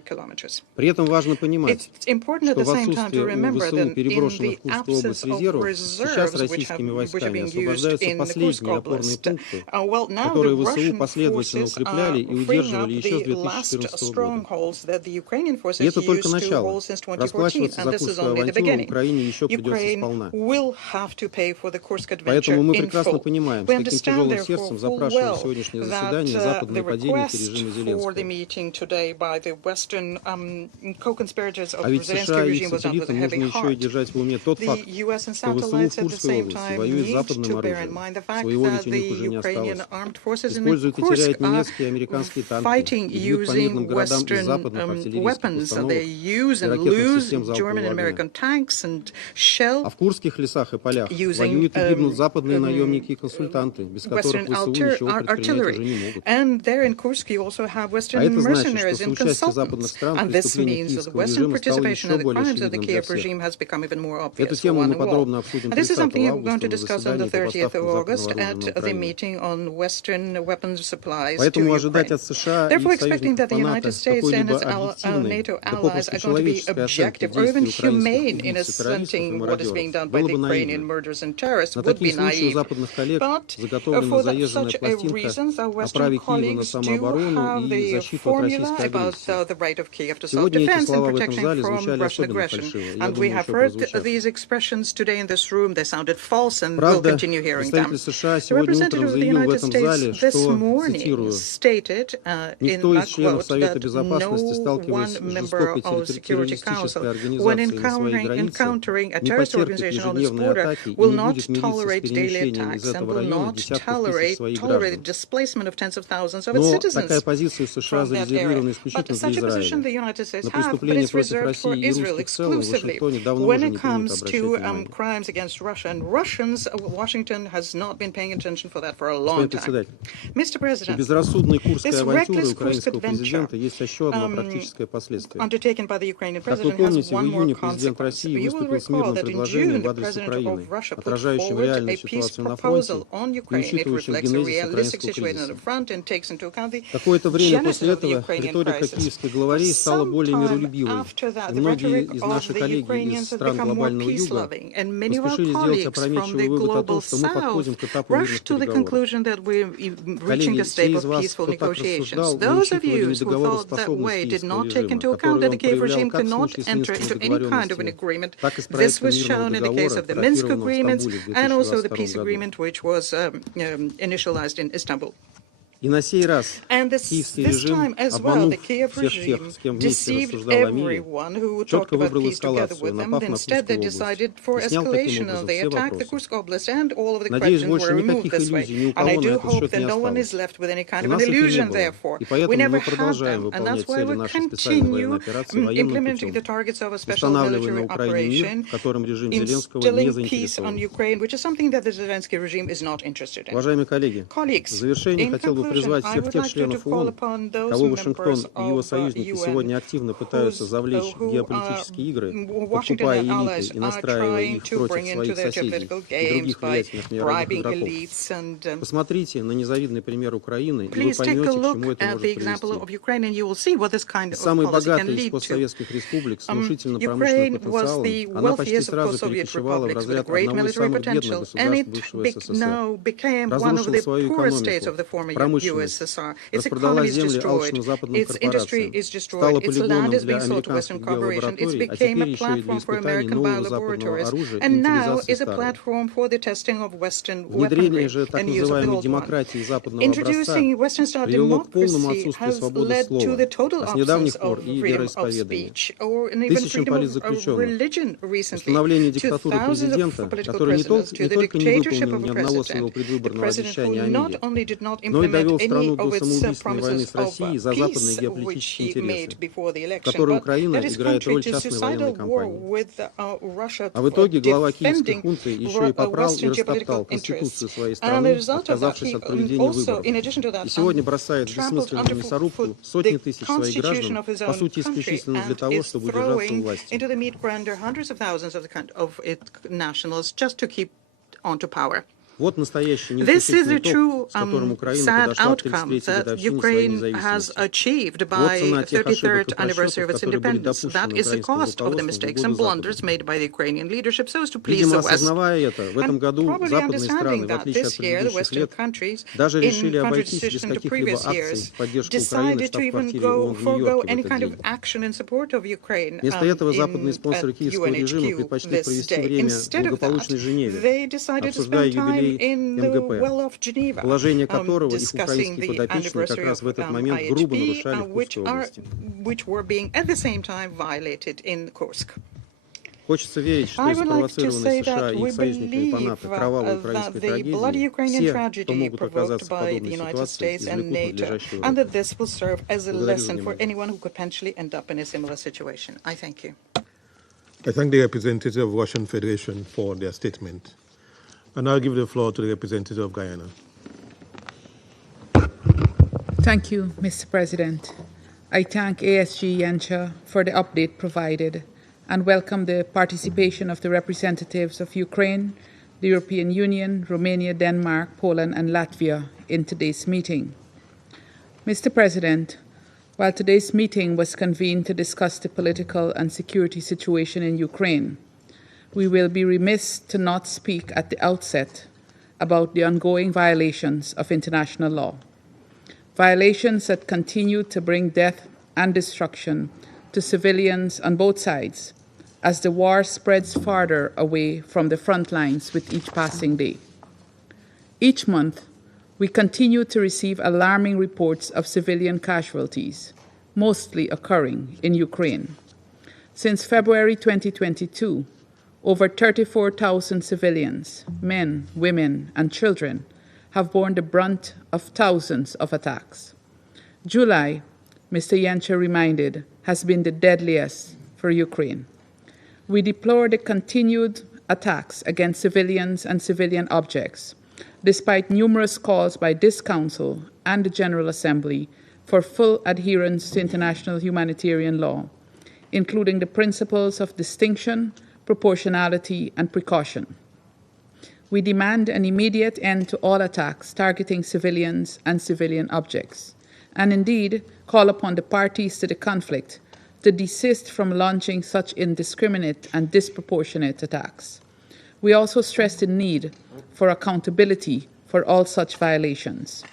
километров. При этом важно понимать, что в отсутствие у ВСУ переброшенных в Курскую область резервов, сейчас российскими войсками освобождаются последние опорные пункты, которые ВСУ последовательно укрепляли и удерживали еще с 2014 года. И это только начало. Расплачиваться за Курскую авантюру Украине еще придется сполна. Поэтому мы прекрасно понимаем, с каким тяжелым сердцем запрашивали сегодняшнее заседание западные подельники режима Зеленского. А ведь США и их сателлитам нужно еще и держать в уме тот факт, что ВСУ в Курской области воюет с западным оружием, своего ведь у них уже не осталось, используют и теряют немецкие и американские танки, и бьют по мирным городам из западных артиллерийских установок и ракетных систем залпового огня. А в курских лесах и полях воюют и гибнут западные наемники и консультанты, без которых ВСУ ничего предпринять уже не могут. А это значит, что соучастие западных стран в преступлениях киевского режима стало еще более очевидным для всех. Эту тему мы подробно обсудим 30 августа на заседании по поставкам западного вооружения. Поэтому ожидать от США и их союзников по НАТО какой-либо объективной, да попросту человеческой оценки действий украинских сепаратистов и мародеров было бы наивно. На такие случаи у западных коллег заготовлена заезженная пластинка о праве Киева на самооборону и защиту от российской агрессии. Сегодня эти слова в этом зале звучали особенно фальшиво, и я думаю, еще прозвучат. Правда, представитель США сегодня утром заявил в этом зале, что, цитирую, «Никто из членов Совета Безопасности, сталкиваясь с жестокой террористической организацией на своей границе, having a terrorist organization on its border will not tolerate daily attacks and will not tolerate the displacement of tens of thousands of its citizens from that area. But such a position the United States have, but it's reserved for Israel exclusively. When it comes to crimes against Russia and Russians, Washington has not been paying attention for that for a long time. Mr. President, this reckless Kursk adventure undertaken by the Ukrainian president has one more consequence. You will recall that in June, the president of Russia put forward a peace proposal on Ukraine. It reflects a realistic situation on the front and takes into account the genesis of the Ukrainian crisis. For some time after that, the rhetoric of the Ukrainians has become more peace-loving, and many of our colleagues from the global south rushed to the conclusion that we're reaching the stage of peaceful negotiations. Those of you who thought that way did not take into account that the Kiev regime could not enter into any kind of an agreement. This was shown in the case of the Minsk agreements and also the peace agreement, which was initialized in Istanbul. And this time as well, the Kiev regime deceived everyone who talked about peace together with them. Instead, they decided for escalation, and they attacked the Kursk Oblast, and all of the questions were removed this way. And I do hope that no one is left with any kind of an illusion, therefore. We never had them, and that's why we continue implementing the targets of a special military operation, instilling peace on Ukraine, which is something that the Zelensky regime is not interested in. Colleagues, in conclusion, призвать всех тех членов ООН, кого Вашингтон и его союзники сегодня активно пытаются завлечь в геополитические игры, подкупая элиты и настраивая их против своих соседей и других влиятельных мировых игроков. Посмотрите на незавидный пример Украины, и вы поймете, к чему это может привести. Самый богатый из постсоветских республик с внушительным промышленным потенциалом, она почти сразу перекочевала в разряд одного из самых бедных государств бывшего СССР, разрушила свою экономику, USSR. Its economy is destroyed, its industry is destroyed, its land is being sold to Western corporations, it became a platform for American biolaboratories, and now is a platform for the testing of Western weaponry and use of the old one. Introducing Western-style democracy has led to the total absence of freedom of speech, or even freedom of religion recently, to thousands of political prisoners, to the dictatorship of a president, the president who not only did not implement any of its promises of peace which he made before the election, but that is contrary to suicidal war with Russia defending Western geopolitical interests. And the result of that, he also, in addition to that, trampled underfoot the constitution of his own country and is throwing into the meat grinder hundreds of thousands of its nationals just to keep onto power. This is the true sad outcome that Ukraine has achieved by the 33rd anniversary of its independence. That is the cost of the mistakes and blunders made by the Ukrainian leadership so as to please the West. And probably understanding that this year the Western countries, in contradiction to previous years, decided to even forego any kind of action in support of Ukraine in UNHQ this day. Instead of that, they decided to spend time in the well-off Geneva, discussing the anniversary of IHP, which were being at the same time violated in Kursk. I would like to say that we believe that the bloody Ukrainian tragedy provoked by the United States and NATO, and that this will serve as a lesson for anyone who could potentially end up in a similar situation. I thank you. I thank the representative of Russian Federation for their statement. And I'll give the floor to the representative of Guyana. Thank you, Mr. President. I thank ASG Yancha for the update provided and welcome the participation of the representatives of Ukraine, the European Union, Romania, Denmark, Poland, and Latvia in today's meeting. Mr. President, while today's meeting was convened to discuss the political and security situation in Ukraine, we will be remiss to not speak at the outset about the ongoing violations of international law. Violations that continue to bring death and destruction to civilians on both sides as the war spreads farther away from the front lines with each passing day. Each month, we continue to receive alarming reports of civilian casualties, mostly occurring in Ukraine. Since February 2022, over 34,000 civilians, men, women, and children, have borne the brunt of thousands of attacks. July, Mr. Yancha reminded, has been the deadliest for Ukraine. We deplore the continued attacks against civilians and civilian objects, despite numerous calls by this Council and the General Assembly for full adherence to international humanitarian law, including the principles of distinction, proportionality, and precaution. We demand an immediate end to all attacks targeting civilians and civilian objects, and indeed call upon the parties to the conflict to desist from launching such indiscriminate and disproportionate attacks. We also stress the need for accountability for all such violations.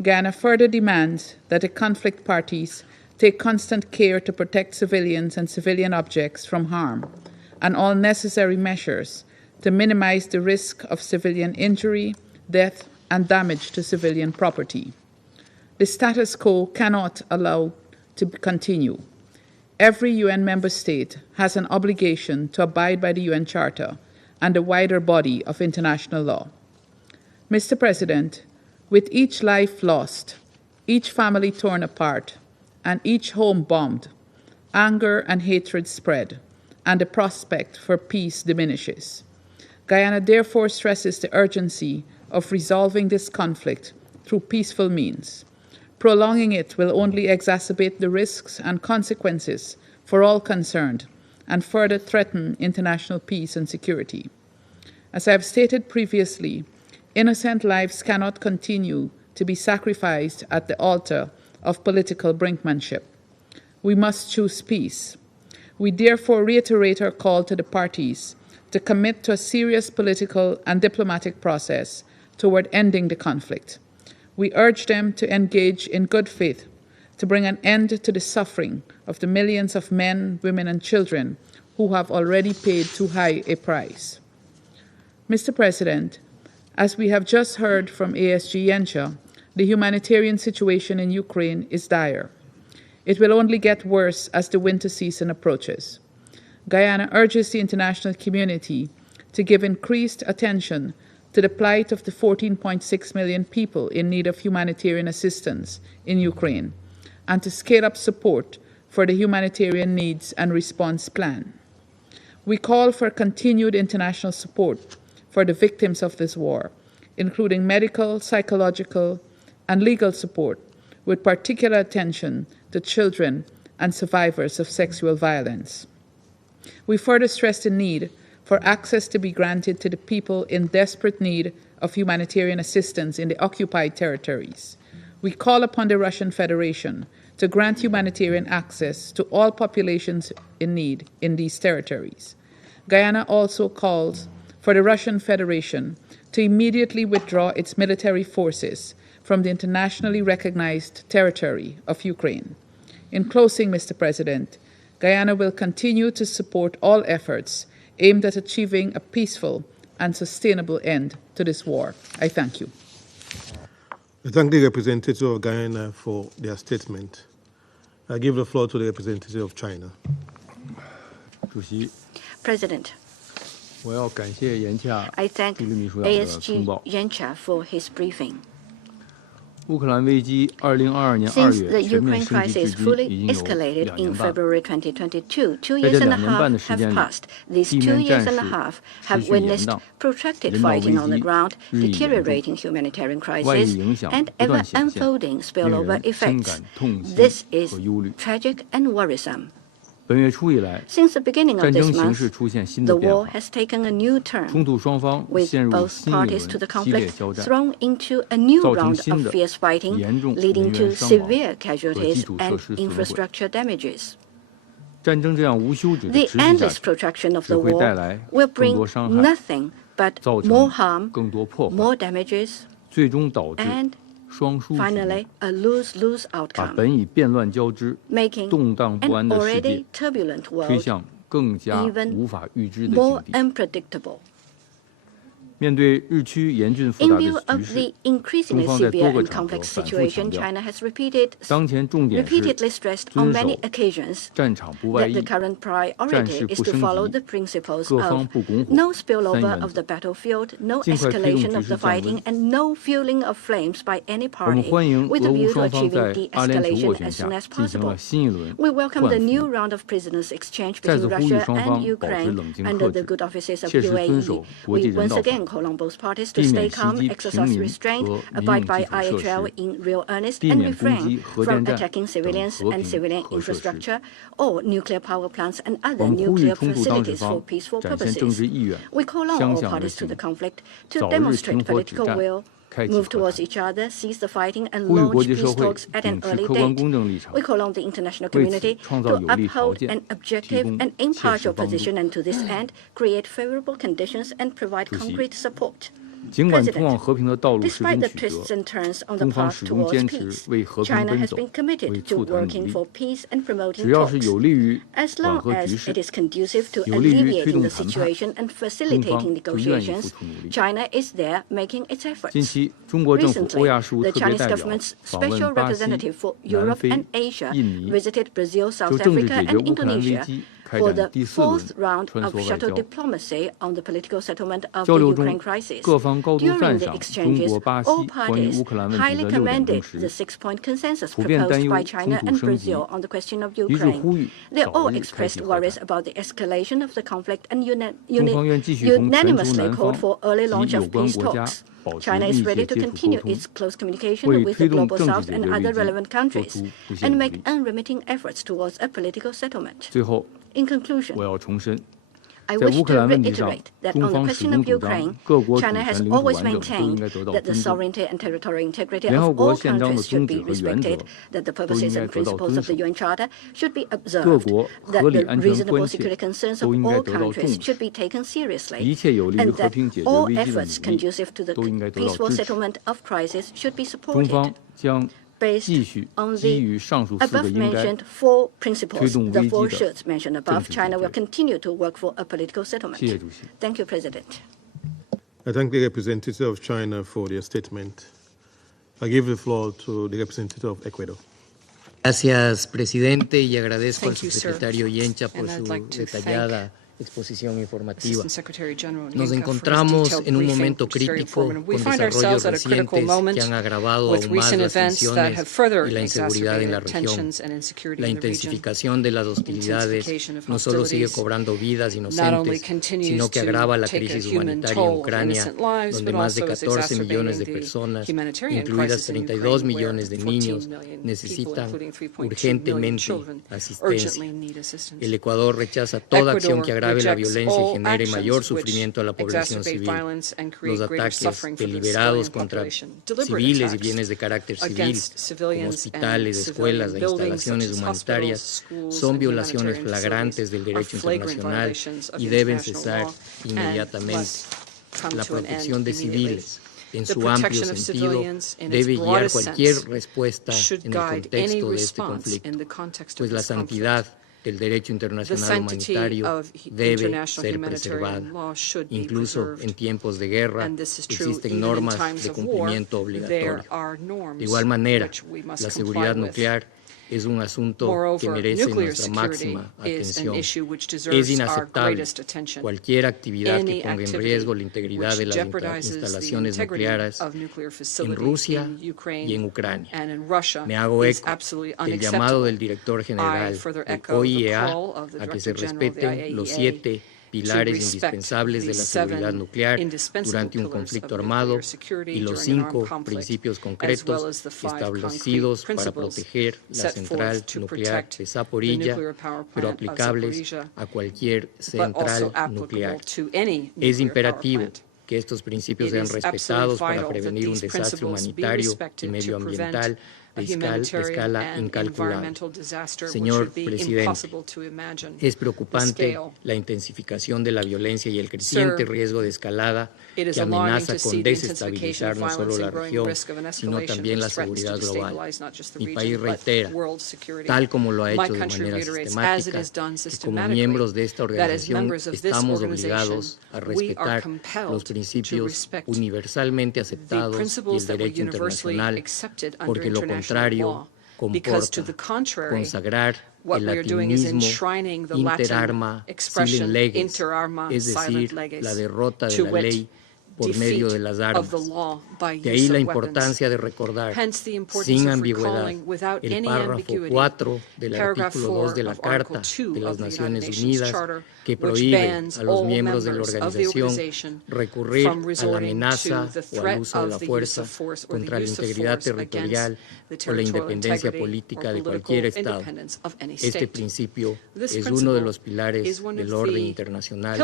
Guyana further demands that the conflict parties take constant care to protect civilians and civilian objects from harm, and all necessary measures to minimize the risk of civilian injury, death, and damage to civilian property. The status quo cannot allow to continue. Every UN member state has an obligation to abide by the UN Charter and the wider body of international law. Mr. President, with each life lost, each family torn apart, and each home bombed, anger and hatred spread, and the prospect for peace diminishes. Guyana therefore stresses the urgency of resolving this conflict through peaceful means. Prolonging it will only exacerbate the risks and consequences for all concerned and further threaten international peace and security. As I have stated previously, innocent lives cannot continue to be sacrificed at the altar of political brinkmanship. We must choose peace. We therefore reiterate our call to the parties to commit to a serious political and diplomatic process toward ending the conflict. We urge them to engage in good faith to bring an end to the suffering of the millions of men, women, and children who have already paid too high a price. Mr. President, as we have just heard from ASG Yancha, the humanitarian situation in Ukraine is dire. It will only get worse as the winter season approaches. Guyana urges the international community to give increased attention to the plight of the 14.6 million people in need of humanitarian assistance in Ukraine, and to scale up support for the humanitarian needs and response plan. We call for continued international support for the victims of this war, including medical, psychological, and legal support, with particular attention to children and survivors of sexual violence. We further stress the need for access to be granted to the people in desperate need of humanitarian assistance in the occupied territories. We call upon the Russian Federation to grant humanitarian access to all populations in need in these territories. Guyana also calls for the Russian Federation to immediately withdraw its military forces from the internationally recognized territory of Ukraine. In closing, Mr. President, Guyana will continue to support all efforts aimed at achieving a peaceful and sustainable end to this war. I thank you. I thank the representative of Guyana for their statement. I give the floor to the representative of China. President, I thank ASG Yancha for his briefing. Since the Ukraine crisis fully escalated in February 2022, 2 years and a half have passed. These 2 years and a half have witnessed protracted fighting on the ground, deteriorating humanitarian crisis, and ever-unfolding spillover effects. This is tragic and worrisome. Since the beginning of this month, the war has taken a new turn, with both parties to the conflict thrown into a new round of fierce fighting, leading to severe casualties and infrastructure damages. The endless protraction of the war will bring nothing but more harm, more damages, and finally, a lose-lose outcome, making an already turbulent world even more unpredictable. In view of the increasingly severe and complex situation, China has repeatedly stressed on many occasions that the current priority is to follow the principles of no spillover of the battlefield, no escalation of the fighting, and no fueling of flames by any party, with a view to achieving de-escalation as soon as possible. We welcome the new round of prisoners exchange between Russia and Ukraine under the good offices of UAE. We once again call on both parties to stay calm, exercise restraint, abide by IHL in real earnest, and refrain from attacking civilians and civilian infrastructure or nuclear power plants and other nuclear facilities for peaceful purposes. We call on all parties to the conflict to demonstrate political will, move towards each other, cease the fighting, and launch peace talks at an early date. We call on the international community to uphold an objective and impartial position, and to this end, create favorable conditions and provide concrete support. President, despite the twists and turns on the path towards peace, China has been committed to working for peace and promoting talks. As long as it is conducive to alleviating the situation and facilitating negotiations, China is there making its efforts. Recently, the Chinese government's special representative for Europe and Asia visited Brazil, South Africa, and Indonesia for the fourth round of shuttle diplomacy on the political settlement of the Ukraine crisis. During the exchanges, all parties highly commended the six-point consensus proposed by China and Brazil on the question of Ukraine. They all expressed worries about the escalation of the conflict and unanimously called for early launch of peace talks. China is ready to continue its close communication with the Global South and other relevant countries and make unremitting efforts towards a political settlement. In conclusion, I wish to reiterate that on the question of Ukraine, China has always maintained that the sovereignty and territorial integrity of all countries should be respected, that the purposes and principles of the UN Charter should be observed, that the reasonable security concerns of all countries should be taken seriously, and that all efforts conducive to the peaceful settlement of crisis should be supported. Based on the above-mentioned four principles, the four shoulds mentioned above, China will continue to work for a political settlement. Thank you, President. I thank the representative of China for their statement. I give the floor to the representative of Ecuador. Gracias, presidente, y agradezco al subsecretario Yencha por su detallada exposición informativa. Nos encontramos en un momento crítico con desarrollos recientes que han agravado aún más las tensiones y la inseguridad en la región. La intensificación de las hostilidades no solo sigue cobrando vidas inocentes, sino que agrava la crisis humanitaria en Ucrania, donde más de 14 millones de personas, incluidas 32 millones de niños, necesitan urgentemente asistencia. El Ecuador rechaza toda acción que agrave la violencia y genere mayor sufrimiento a la población civil. Los ataques deliberados contra civiles y bienes de carácter civil, como hospitales, escuelas e instalaciones humanitarias, son violaciones flagrantes del derecho internacional y deben cesar inmediatamente. La protección de civiles, en su amplio sentido, debe guiar cualquier respuesta en el contexto de este conflicto, pues la santidad del derecho internacional humanitario debe ser preservado. Incluso en tiempos de guerra existen normas de cumplimiento obligatorio. De igual manera, la seguridad nuclear es un asunto que merece nuestra máxima atención. Es inaceptable cualquier actividad que ponga en riesgo la integridad de las instalaciones nucleares en Rusia y en Ucrania. Me hago eco del llamado del director general del OIEA a que se respeten los 7 pilares indispensables de la seguridad nuclear durante un conflicto armado y los 5 principios concretos establecidos para proteger la central nuclear de Zaporilla, pero aplicables a cualquier central nuclear. Es imperativo que estos principios sean respetados para prevenir un desastre humanitario y medioambiental de escala incalculable. Señor presidente, es preocupante la intensificación de la violencia y el creciente riesgo de escalada que amenaza con desestabilizar no solo la región, sino también la seguridad global. Mi país reitera, tal como lo ha hecho de manera sistemática, que como miembros de esta organización estamos obligados a respetar los principios universalmente aceptados y el derecho internacional, porque lo contrario comporta consagrar el latinismo interarma silent leges, es decir, la derrota de la ley por medio de las armas. De ahí la importancia de recordar, sin ambigüedad, el párrafo 4 del artículo 2 de la Carta de las Naciones Unidas, que prohíbe a los miembros de la organización recurrir a la amenaza o al uso de la fuerza contra la integridad territorial o la independencia política de cualquier Estado. Este principio es uno de los pilares del orden internacional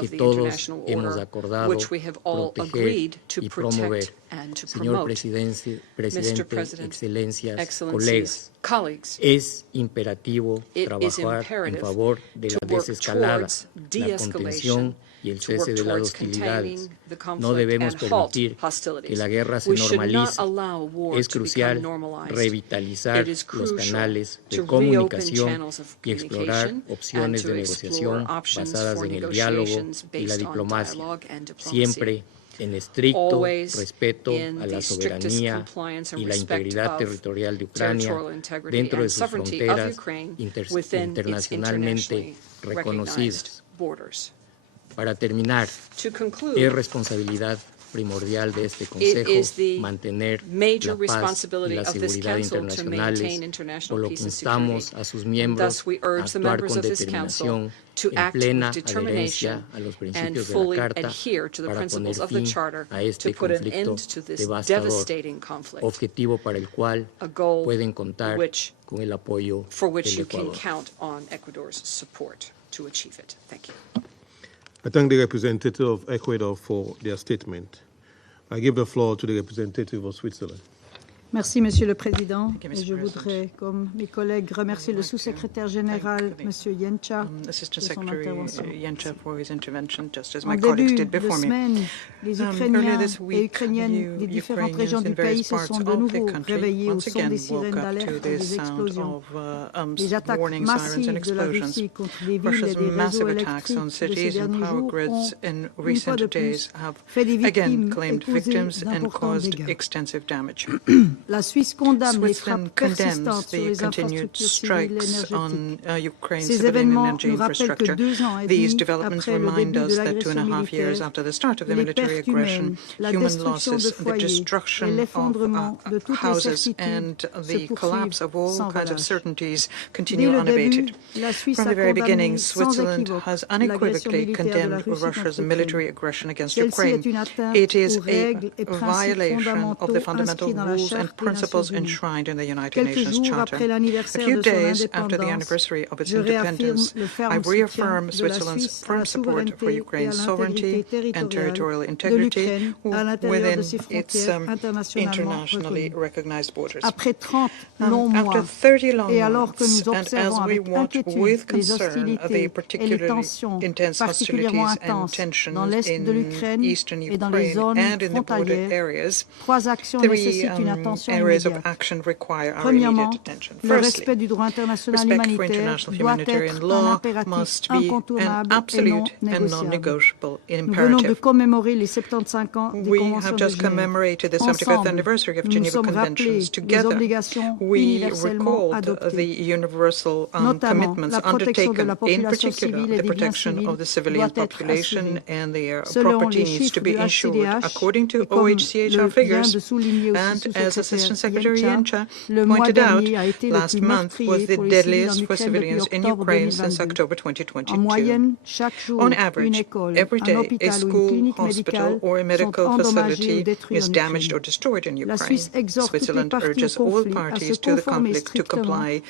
que todos hemos acordado proteger y promover. Señor presidente, excelencias, colegas, es imperativo trabajar en favor de la desescalada, la contención y el cese de las hostilidades. No debemos permitir que la guerra se normalice. Es crucial revitalizar los canales de comunicación y explorar opciones de negociación basadas en el diálogo y la diplomacia, siempre en estricto respeto a la soberanía y la integridad territorial de Ucrania dentro de sus fronteras internacionalmente reconocidas. Para terminar, es responsabilidad primordial de este Consejo mantener la paz y la seguridad internacionales, por lo que instamos a sus miembros a actuar con determinación en plena adherencia a los principios de la Carta para poner fin a este conflicto devastador, objetivo para el cual pueden contar con el apoyo del Ecuador. I thank the representative of Ecuador for their statement. I give the floor to the representative of Switzerland. Merci, Monsieur le Président. Et je voudrais, comme mes collègues, remercier le sous-secrétaire général, Monsieur Yencha, de son intervention. En début de semaine, les Ukrainiens et Ukrainiennes des différentes régions du pays se sont de nouveau réveillés au son des sirènes d'alerte des explosions. Les attaques massives de la Russie contre les villes et les réseaux électriques de ces derniers jours ont, une fois de plus, fait des victimes et causé d'importants dégâts. La Suisse condamne les frappes persistantes sur les infrastructures civiles énergétiques. Ces événements nous rappellent que 2 ans et demi après le début de l'agression militaire, les pertes humaines, la destruction de foyers et l'effondrement de toutes les certitudes se poursuivent sans relâche. Dès le début, la Suisse a condamné sans équivoque l'agression militaire de la Russie contre l'Ukraine. Celle-ci est une atteinte aux règles et principes fondamentaux inscrits dans la Charte principles enshrined in the United Nations Charter. A few days after the anniversary of its independence, I reaffirm Switzerland's firm support for Ukraine's sovereignty and territorial integrity within its internationally recognized borders. After 30 long months, and as we watch with concern the particularly intense hostilities and tensions in eastern Ukraine and in the border areas, 3 areas of action require our immediate attention. Firstly, respect for international humanitarian law must be an absolute and non-negotiable imperative. We have just commemorated the 75th anniversary of Geneva Conventions. Together, we recalled the universal commitments undertaken, in particular the protection of the civilian population and their property needs to be ensured according to OHCHR figures. And as Assistant Secretary Yencha pointed out, last month was the deadliest for civilians in Ukraine since October 2022. On average, every day, a school, hospital, or a medical facility is damaged or destroyed in Ukraine. Switzerland urges all parties to the conflict to comply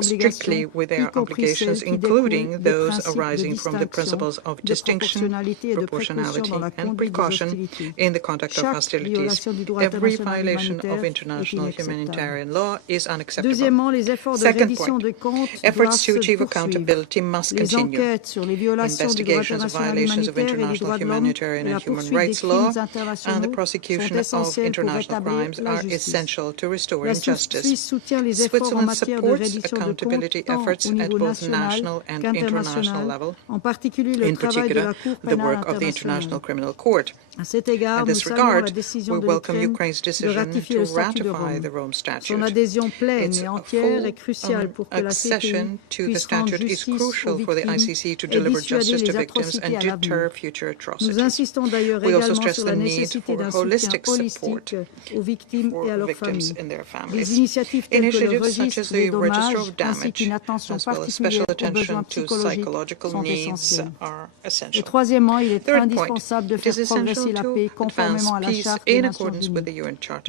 strictly with their obligations, including those arising from the principles of distinction, proportionality, and precaution in the conduct of hostilities. Every violation of international humanitarian law is unacceptable. Deuxièmement, les efforts de reddition de comptes doivent se poursuivre. Les enquêtes sur les violations du droit international humanitaire et des droits de l'homme et la poursuite des crimes internationaux sont essentiels pour rétablir la justice. La Suisse soutient les efforts en matière de reddition de comptes tant au niveau national qu'international, en particulier le travail de la Cour pénale internationale. À cet égard, nous saluons la décision de l'Ukraine de ratifier le statut de Rome. Son adhésion pleine et entière est cruciale pour que la CPI puisse rendre justice aux victimes et dissuader les atrocités à l'avenir. Nous insistons d'ailleurs également sur la nécessité d'un soutien holistique aux victimes et à leurs familles. Des initiatives telles que le registre des dommages ainsi qu'une attention particulière aux besoins psychologiques sont essentielles. Et troisièmement, il est indispensable de faire progresser la paix conformément à la Charte des Nations Unies.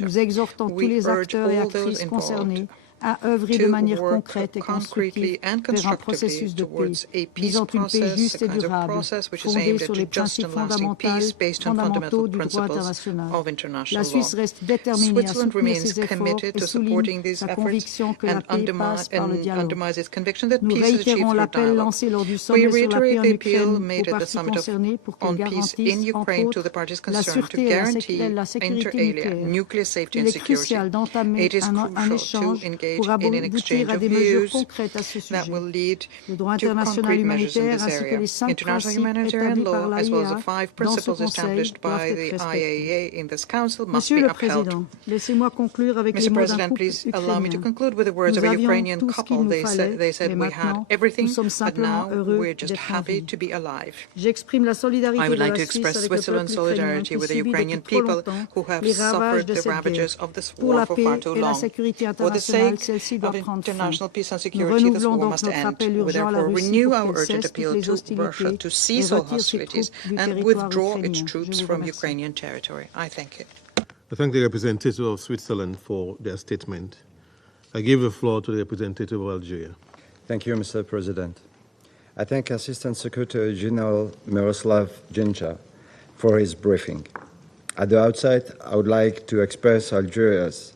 Nous exhortons tous les acteurs et actrices concernés à œuvrer de manière concrète et constructive vers un processus de paix, visant une paix juste et durable, fondée sur les principes fondamentaux du droit international. La Suisse reste déterminée à soutenir ces efforts et souligne sa conviction que la paix passe par le dialogue. Nous réitérons l'appel lancé lors du sommet sur la paix en Ukraine aux parties concernées pour qu'elles garantissent, entre autres, la sûreté et la sécurité nucléaire. Il est crucial d'entamer un échange pour aboutir à des mesures concrètes à ce sujet. Le droit international humanitaire ainsi que les 5 principes établis par l'AIA dans ce Conseil doivent être respectés. Monsieur le Président, laissez-moi conclure avec les mots d'un couple ukrainien. Nous avions tout ce qu'il nous fallait, mais maintenant, nous sommes simplement heureux d'être en vie. J'exprime la solidarité de la Suisse avec le peuple ukrainien qui subit depuis trop longtemps les ravages de cette guerre. Pour la paix et la sécurité internationale, celle-ci doit prendre fin. Nous renouvelons donc notre appel urgent à la Russie pour qu'elle cesse toutes les hostilités et retire ses troupes du territoire ukrainien. Je vous remercie. I thank the representative of Switzerland for their statement. I give the floor to the representative of Algeria. Thank you, Mr. President. I thank Assistant Secretary General Miroslav Jenča for his briefing. At the outset, I would like to express Algeria's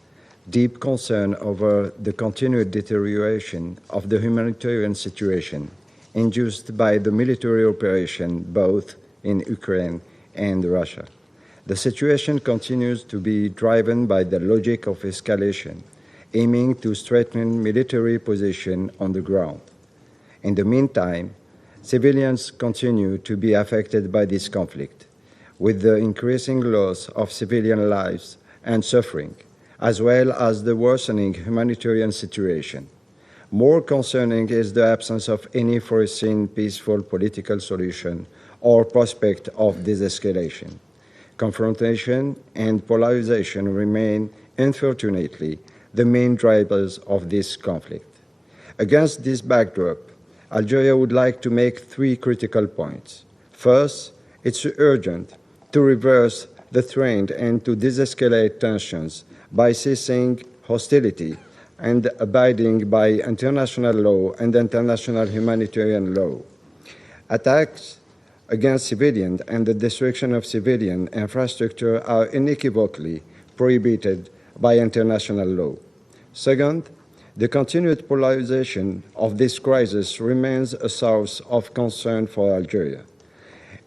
deep concern over the continued deterioration of the humanitarian situation induced by the military operation both in Ukraine and Russia. The situation continues to be driven by the logic of escalation, aiming to strengthen military position on the ground. In the meantime, civilians continue to be affected by this conflict, with the increasing loss of civilian lives and suffering, as well as the worsening humanitarian situation. More concerning is the absence of any foreseen peaceful political solution or prospect of de-escalation. Confrontation and polarization remain, unfortunately, the main drivers of this conflict. Against this backdrop, Algeria would like to make 3 critical points. First, it's urgent to reverse the trend and to de-escalate tensions by ceasing hostility and abiding by international law and international humanitarian law. Attacks against civilians and the destruction of civilian infrastructure are unequivocally prohibited by international law. Second, the continued polarization of this crisis remains a source of concern for Algeria.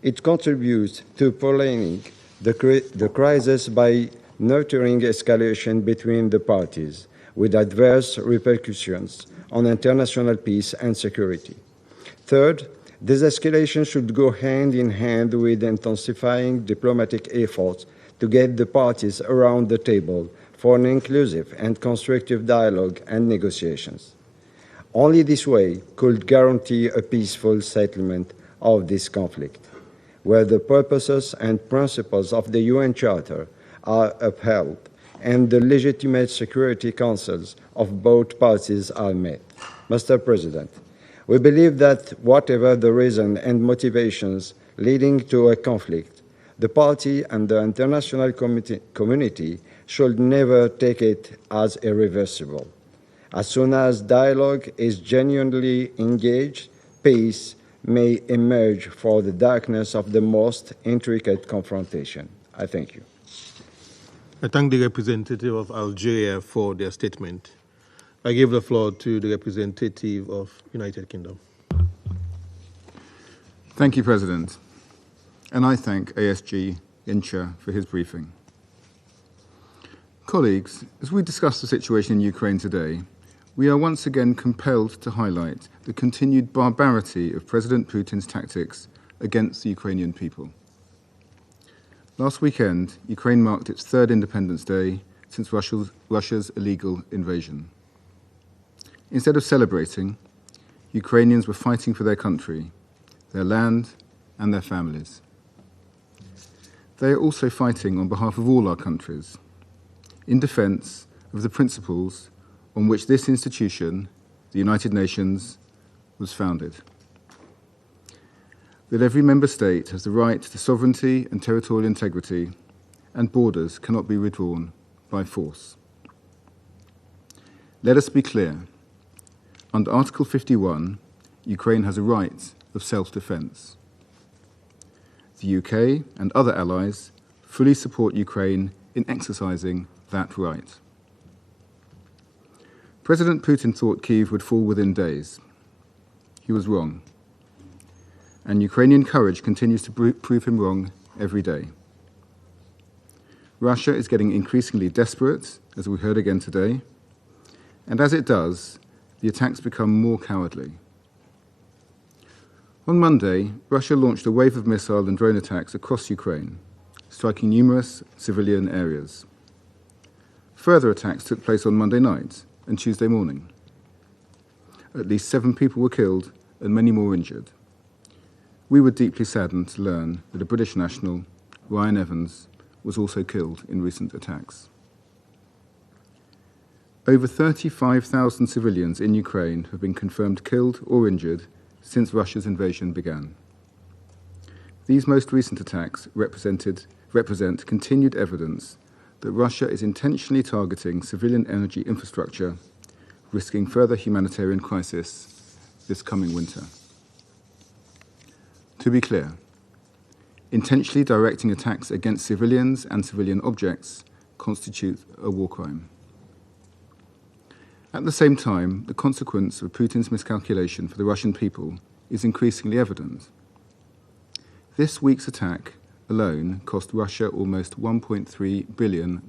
It contributes to prolonging the crisis by nurturing escalation between the parties, with adverse repercussions on international peace and security. Third, this escalation should go hand in hand with intensifying diplomatic efforts to get the parties around the table for an inclusive and constructive dialogue and negotiations. Only this way could guarantee a peaceful settlement of this conflict, where the purposes and principles of the UN Charter are upheld and the legitimate security councils of both parties are met. Mr. President, we believe that whatever the reason and motivations leading to a conflict, the party and the international community should never take it as irreversible. As soon as dialogue is genuinely engaged, peace may emerge from the darkness of the most intricate confrontation. I thank you. I thank the representative of Algeria for their statement. I give the floor to the representative of United Kingdom. Thank you, President. And I thank ASG Incha for his briefing. Colleagues, as we discuss the situation in Ukraine today, we are once again compelled to highlight the continued barbarity of President Putin's tactics against the Ukrainian people. Last weekend, Ukraine marked its third Independence Day since Russia's illegal invasion. Instead of celebrating, Ukrainians were fighting for their country, their land, and their families. They are also fighting on behalf of all our countries, in defense of the principles on which this institution, the United Nations, was founded. That every member state has the right to sovereignty and territorial integrity, and borders cannot be withdrawn by force. Let us be clear. Under Article 51, Ukraine has a right of self-defense. The UK and other allies fully support Ukraine in exercising that right. President Putin thought Kyiv would fall within days. He was wrong. And Ukrainian courage continues to prove him wrong every day. Russia is getting increasingly desperate, as we heard again today, and as it does, the attacks become more cowardly. On Monday, Russia launched a wave of missile and drone attacks across Ukraine, striking numerous civilian areas. Further attacks took place on Monday night and Tuesday morning. At least 7 people were killed and many more injured. We were deeply saddened to learn that a British national, Ryan Evans, was also killed in recent attacks. Over 35,000 civilians in Ukraine have been confirmed killed or injured since Russia's invasion began. These most recent attacks represent continued evidence that Russia is intentionally targeting civilian energy infrastructure, risking further humanitarian crisis this coming winter. To be clear, intentionally directing attacks against civilians and civilian objects constitute a war crime. At the same time, the consequence of Putin's miscalculation for the Russian people is increasingly evident. This week's attack alone cost Russia almost $1.3 billion.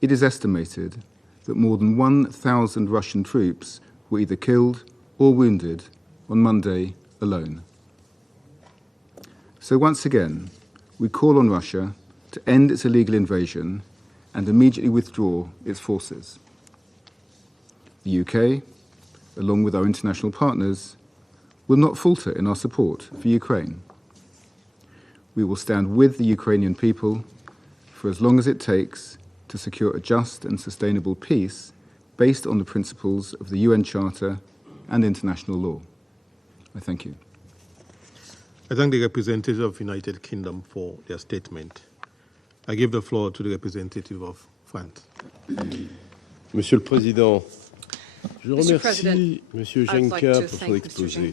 It is estimated that more than 1,000 Russian troops were either killed or wounded on Monday alone. So once again, we call on Russia to end its illegal invasion and immediately withdraw its forces. The UK, along with our international partners, will not falter in our support for Ukraine. We will stand with the Ukrainian people for as long as it takes to secure a just and sustainable peace based on the principles of the UN Charter and international law. I thank you. I thank the representative of United Kingdom for their statement. I give the floor to the representative of France. Monsieur le Président, je remercie Monsieur Jenka pour son exposé.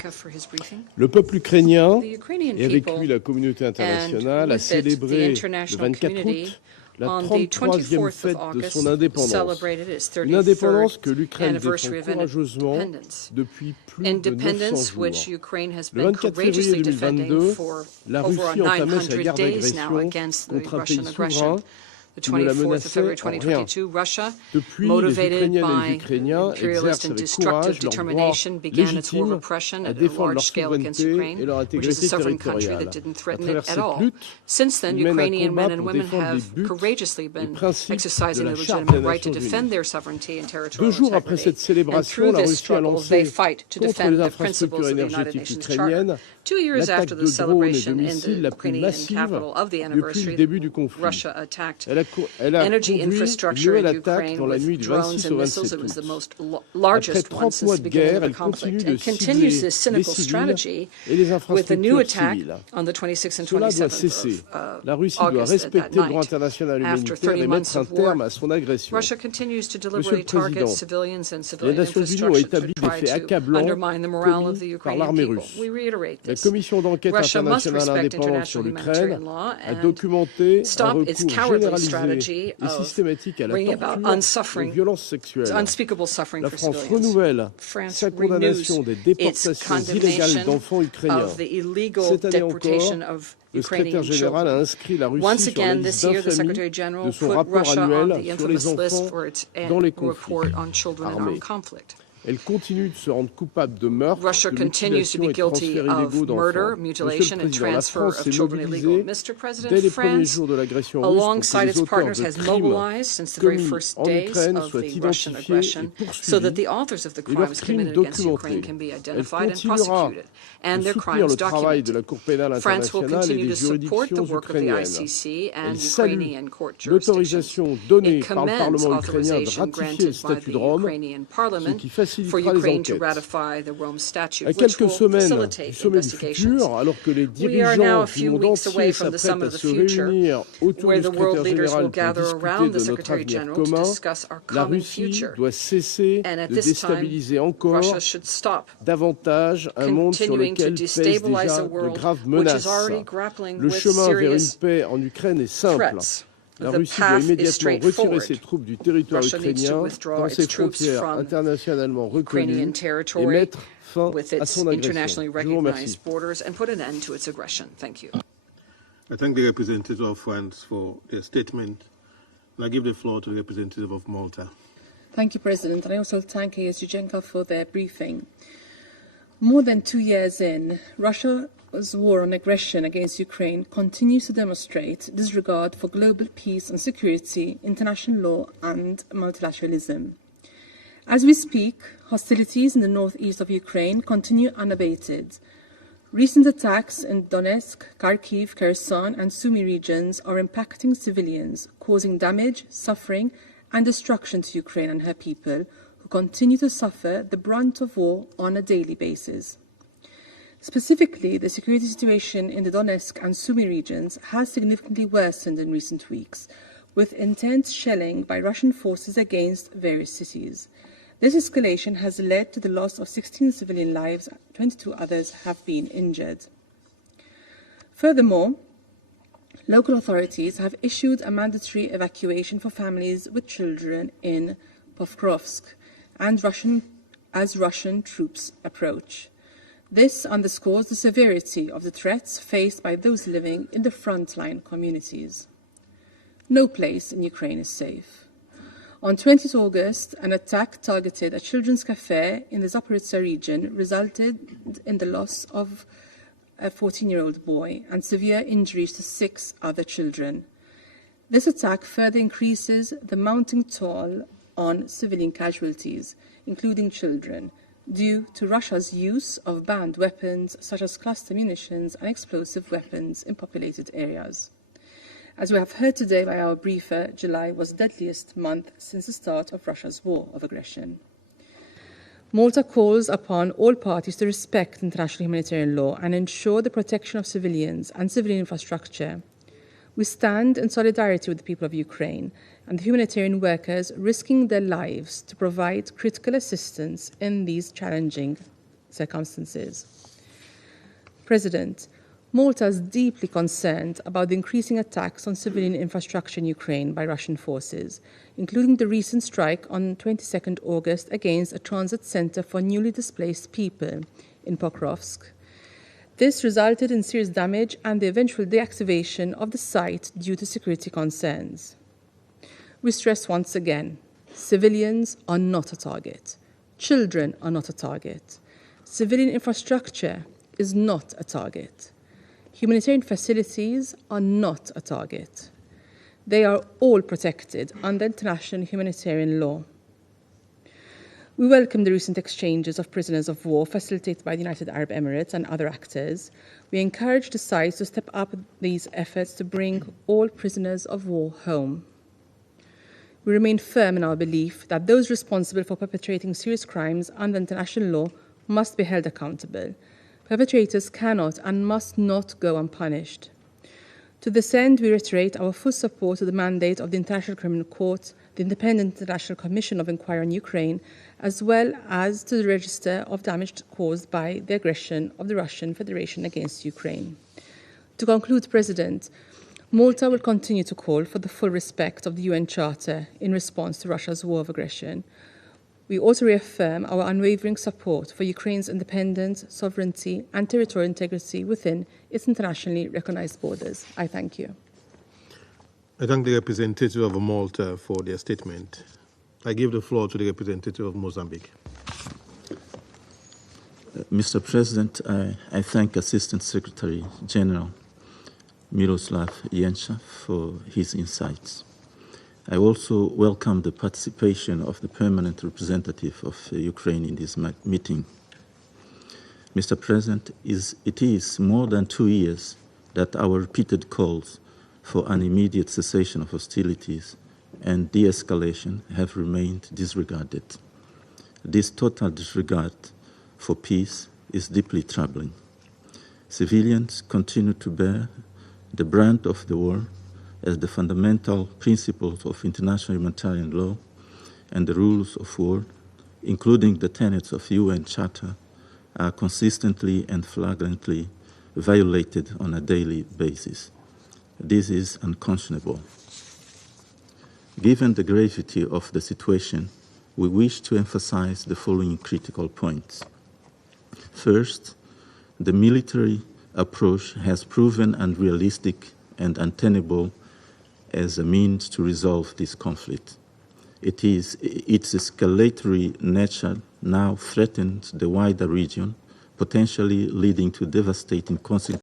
Le peuple ukrainien et avec lui la communauté internationale a célébré le 24 août la 33e fête de son indépendance. Une indépendance que l'Ukraine défend courageusement depuis plus de 900 jours. Le 24 février 2022, la Russie entamait sa guerre d'agression contre un pays souverain qui ne la menaçait en rien. Depuis, les Ukrainiennes et les Ukrainiens exercent avec courage leur droit légitime à défendre leur souveraineté et leur intégrité territoriale. À travers cette lutte, ils mènent un combat pour défendre les buts et principes de la Charte des Nations Unies. 2 jours après cette célébration, la Russie a lancé contre les infrastructures énergétiques ukrainiennes l'attaque de drones et de missiles la plus massive depuis le début du conflit. Elle energy infrastructure in Ukraine with drones and missiles. It was the most largest one since the beginning of the conflict, and continues this cynical strategy with a new attack on the 26th and 27th of August at that night. After 30 months of war, Russia continues to deliberately target civilians and civilian infrastructure to try to undermine the morale of the Ukrainian people. We reiterate this. Russia must respect international humanitarian law and stop its cowardly strategy of bringing about unspeakable suffering for civilians. France renews its condemnation of the illegal deportation of Ukrainian children. Once again, this year, the Secretary General put Russia on the infamous list for its annual report on children in armed conflict. Russia continues to be guilty of murder, mutilation, and transfer of children illegally. Mr. President, France, alongside its partners, has mobilized since the very first days of the Russian aggression so that the authors of the crimes committed against Ukraine can be identified and prosecuted, and their crimes documented. France will continue to support the work of the ICC and Ukrainian court jurisdictions. It commends authorization granted by the Ukrainian parliament for Ukraine to ratify the Rome Statute, which will facilitate investigations. We are now a few weeks away from the Summit of the Future, where the world leaders will gather around the Secretary General to discuss our common future. And at this time, Russia should stop continuing to destabilize a world which is already grappling with serious threats. The path is straightforward. Russia needs to withdraw its troops from Ukrainian territory with its internationally recognized borders and put an end to its aggression. Thank you. I thank the representative of France for their statement. And I give the floor to the representative of Malta. Thank you, President. And I also thank ASG Genka for their briefing. More than 2 years in, Russia's war on aggression against Ukraine continues to demonstrate disregard for global peace and security, international law and multilateralism. As we speak, hostilities in the northeast of Ukraine continue unabated. Recent attacks in Donetsk, Kharkiv, Kherson and Sumy regions are impacting civilians, causing damage, suffering and destruction to Ukraine and her people, who continue to suffer the brunt of war on a daily basis. Specifically, the security situation in the Donetsk and Sumy regions has significantly worsened in recent weeks, with intense shelling by Russian forces against various cities. This escalation has led to the loss of 16 civilian lives, 22 others have been injured. Furthermore, local authorities have issued a mandatory evacuation for families with children in Pokrovsk as Russian troops approach. This underscores the severity of the threats faced by those living in the frontline communities. No place in Ukraine is safe. On 20 August, an attack targeted a children's cafe in the Zaporizhzhia region resulted in the loss of a 14-year-old boy and severe injuries to 6 other children. This attack further increases the mounting toll on civilian casualties, including children, due to Russia's use of banned weapons such as cluster munitions and explosive weapons in populated areas. As we have heard today by our briefer, July was the deadliest month since the start of Russia's war of aggression. Malta calls upon all parties to respect international humanitarian law and ensure the protection of civilians and civilian infrastructure. We stand in solidarity with the people of Ukraine and the humanitarian workers risking their lives to provide critical assistance in these challenging circumstances. President, Malta is deeply concerned about the increasing attacks on civilian infrastructure in Ukraine by Russian forces, including the recent strike on 22 August against a transit center for newly displaced people in Pokrovsk. This resulted in serious damage and the eventual deactivation of the site due to security concerns. We stress once again, civilians are not a target. Children are not a target. Civilian infrastructure is not a target. Humanitarian facilities are not a target. They are all protected under international humanitarian law. We welcome the recent exchanges of prisoners of war facilitated by the United Arab Emirates and other actors. We encourage the sides to step up these efforts to bring all prisoners of war home. We remain firm in our belief that those responsible for perpetrating serious crimes under international law must be held accountable. Perpetrators cannot and must not go unpunished. To this end, we reiterate our full support to the mandate of the International Criminal Court, the Independent International Commission of Inquiry on Ukraine, as well as to the register of damage caused by the aggression of the Russian Federation against Ukraine. To conclude, President, Malta will continue to call for the full respect of the UN Charter in response to Russia's war of aggression. We also reaffirm our unwavering support for Ukraine's independence, sovereignty, and territorial integrity within its internationally recognized borders. I thank you. I thank the representative of Malta for their statement. I give the floor to the representative of Mozambique. Mr. President, I thank Assistant Secretary General Miroslav Jenča for his insights. I also welcome the participation of the permanent representative of Ukraine in this meeting. Mr. President, it is more than 2 years that our repeated calls for an immediate cessation of hostilities and de-escalation have remained disregarded. This total disregard for peace is deeply troubling. Civilians continue to bear the brunt of the war as the fundamental principles of international humanitarian law and the rules of war, including the tenets of UN Charter, are consistently and flagrantly violated on a daily basis. This is unconscionable. Given the gravity of the situation, we wish to emphasize the following critical points. First, the military approach has proven unrealistic and untenable as a means to resolve this conflict. Its escalatory nature now threatens the wider region, potentially leading to devastating consequences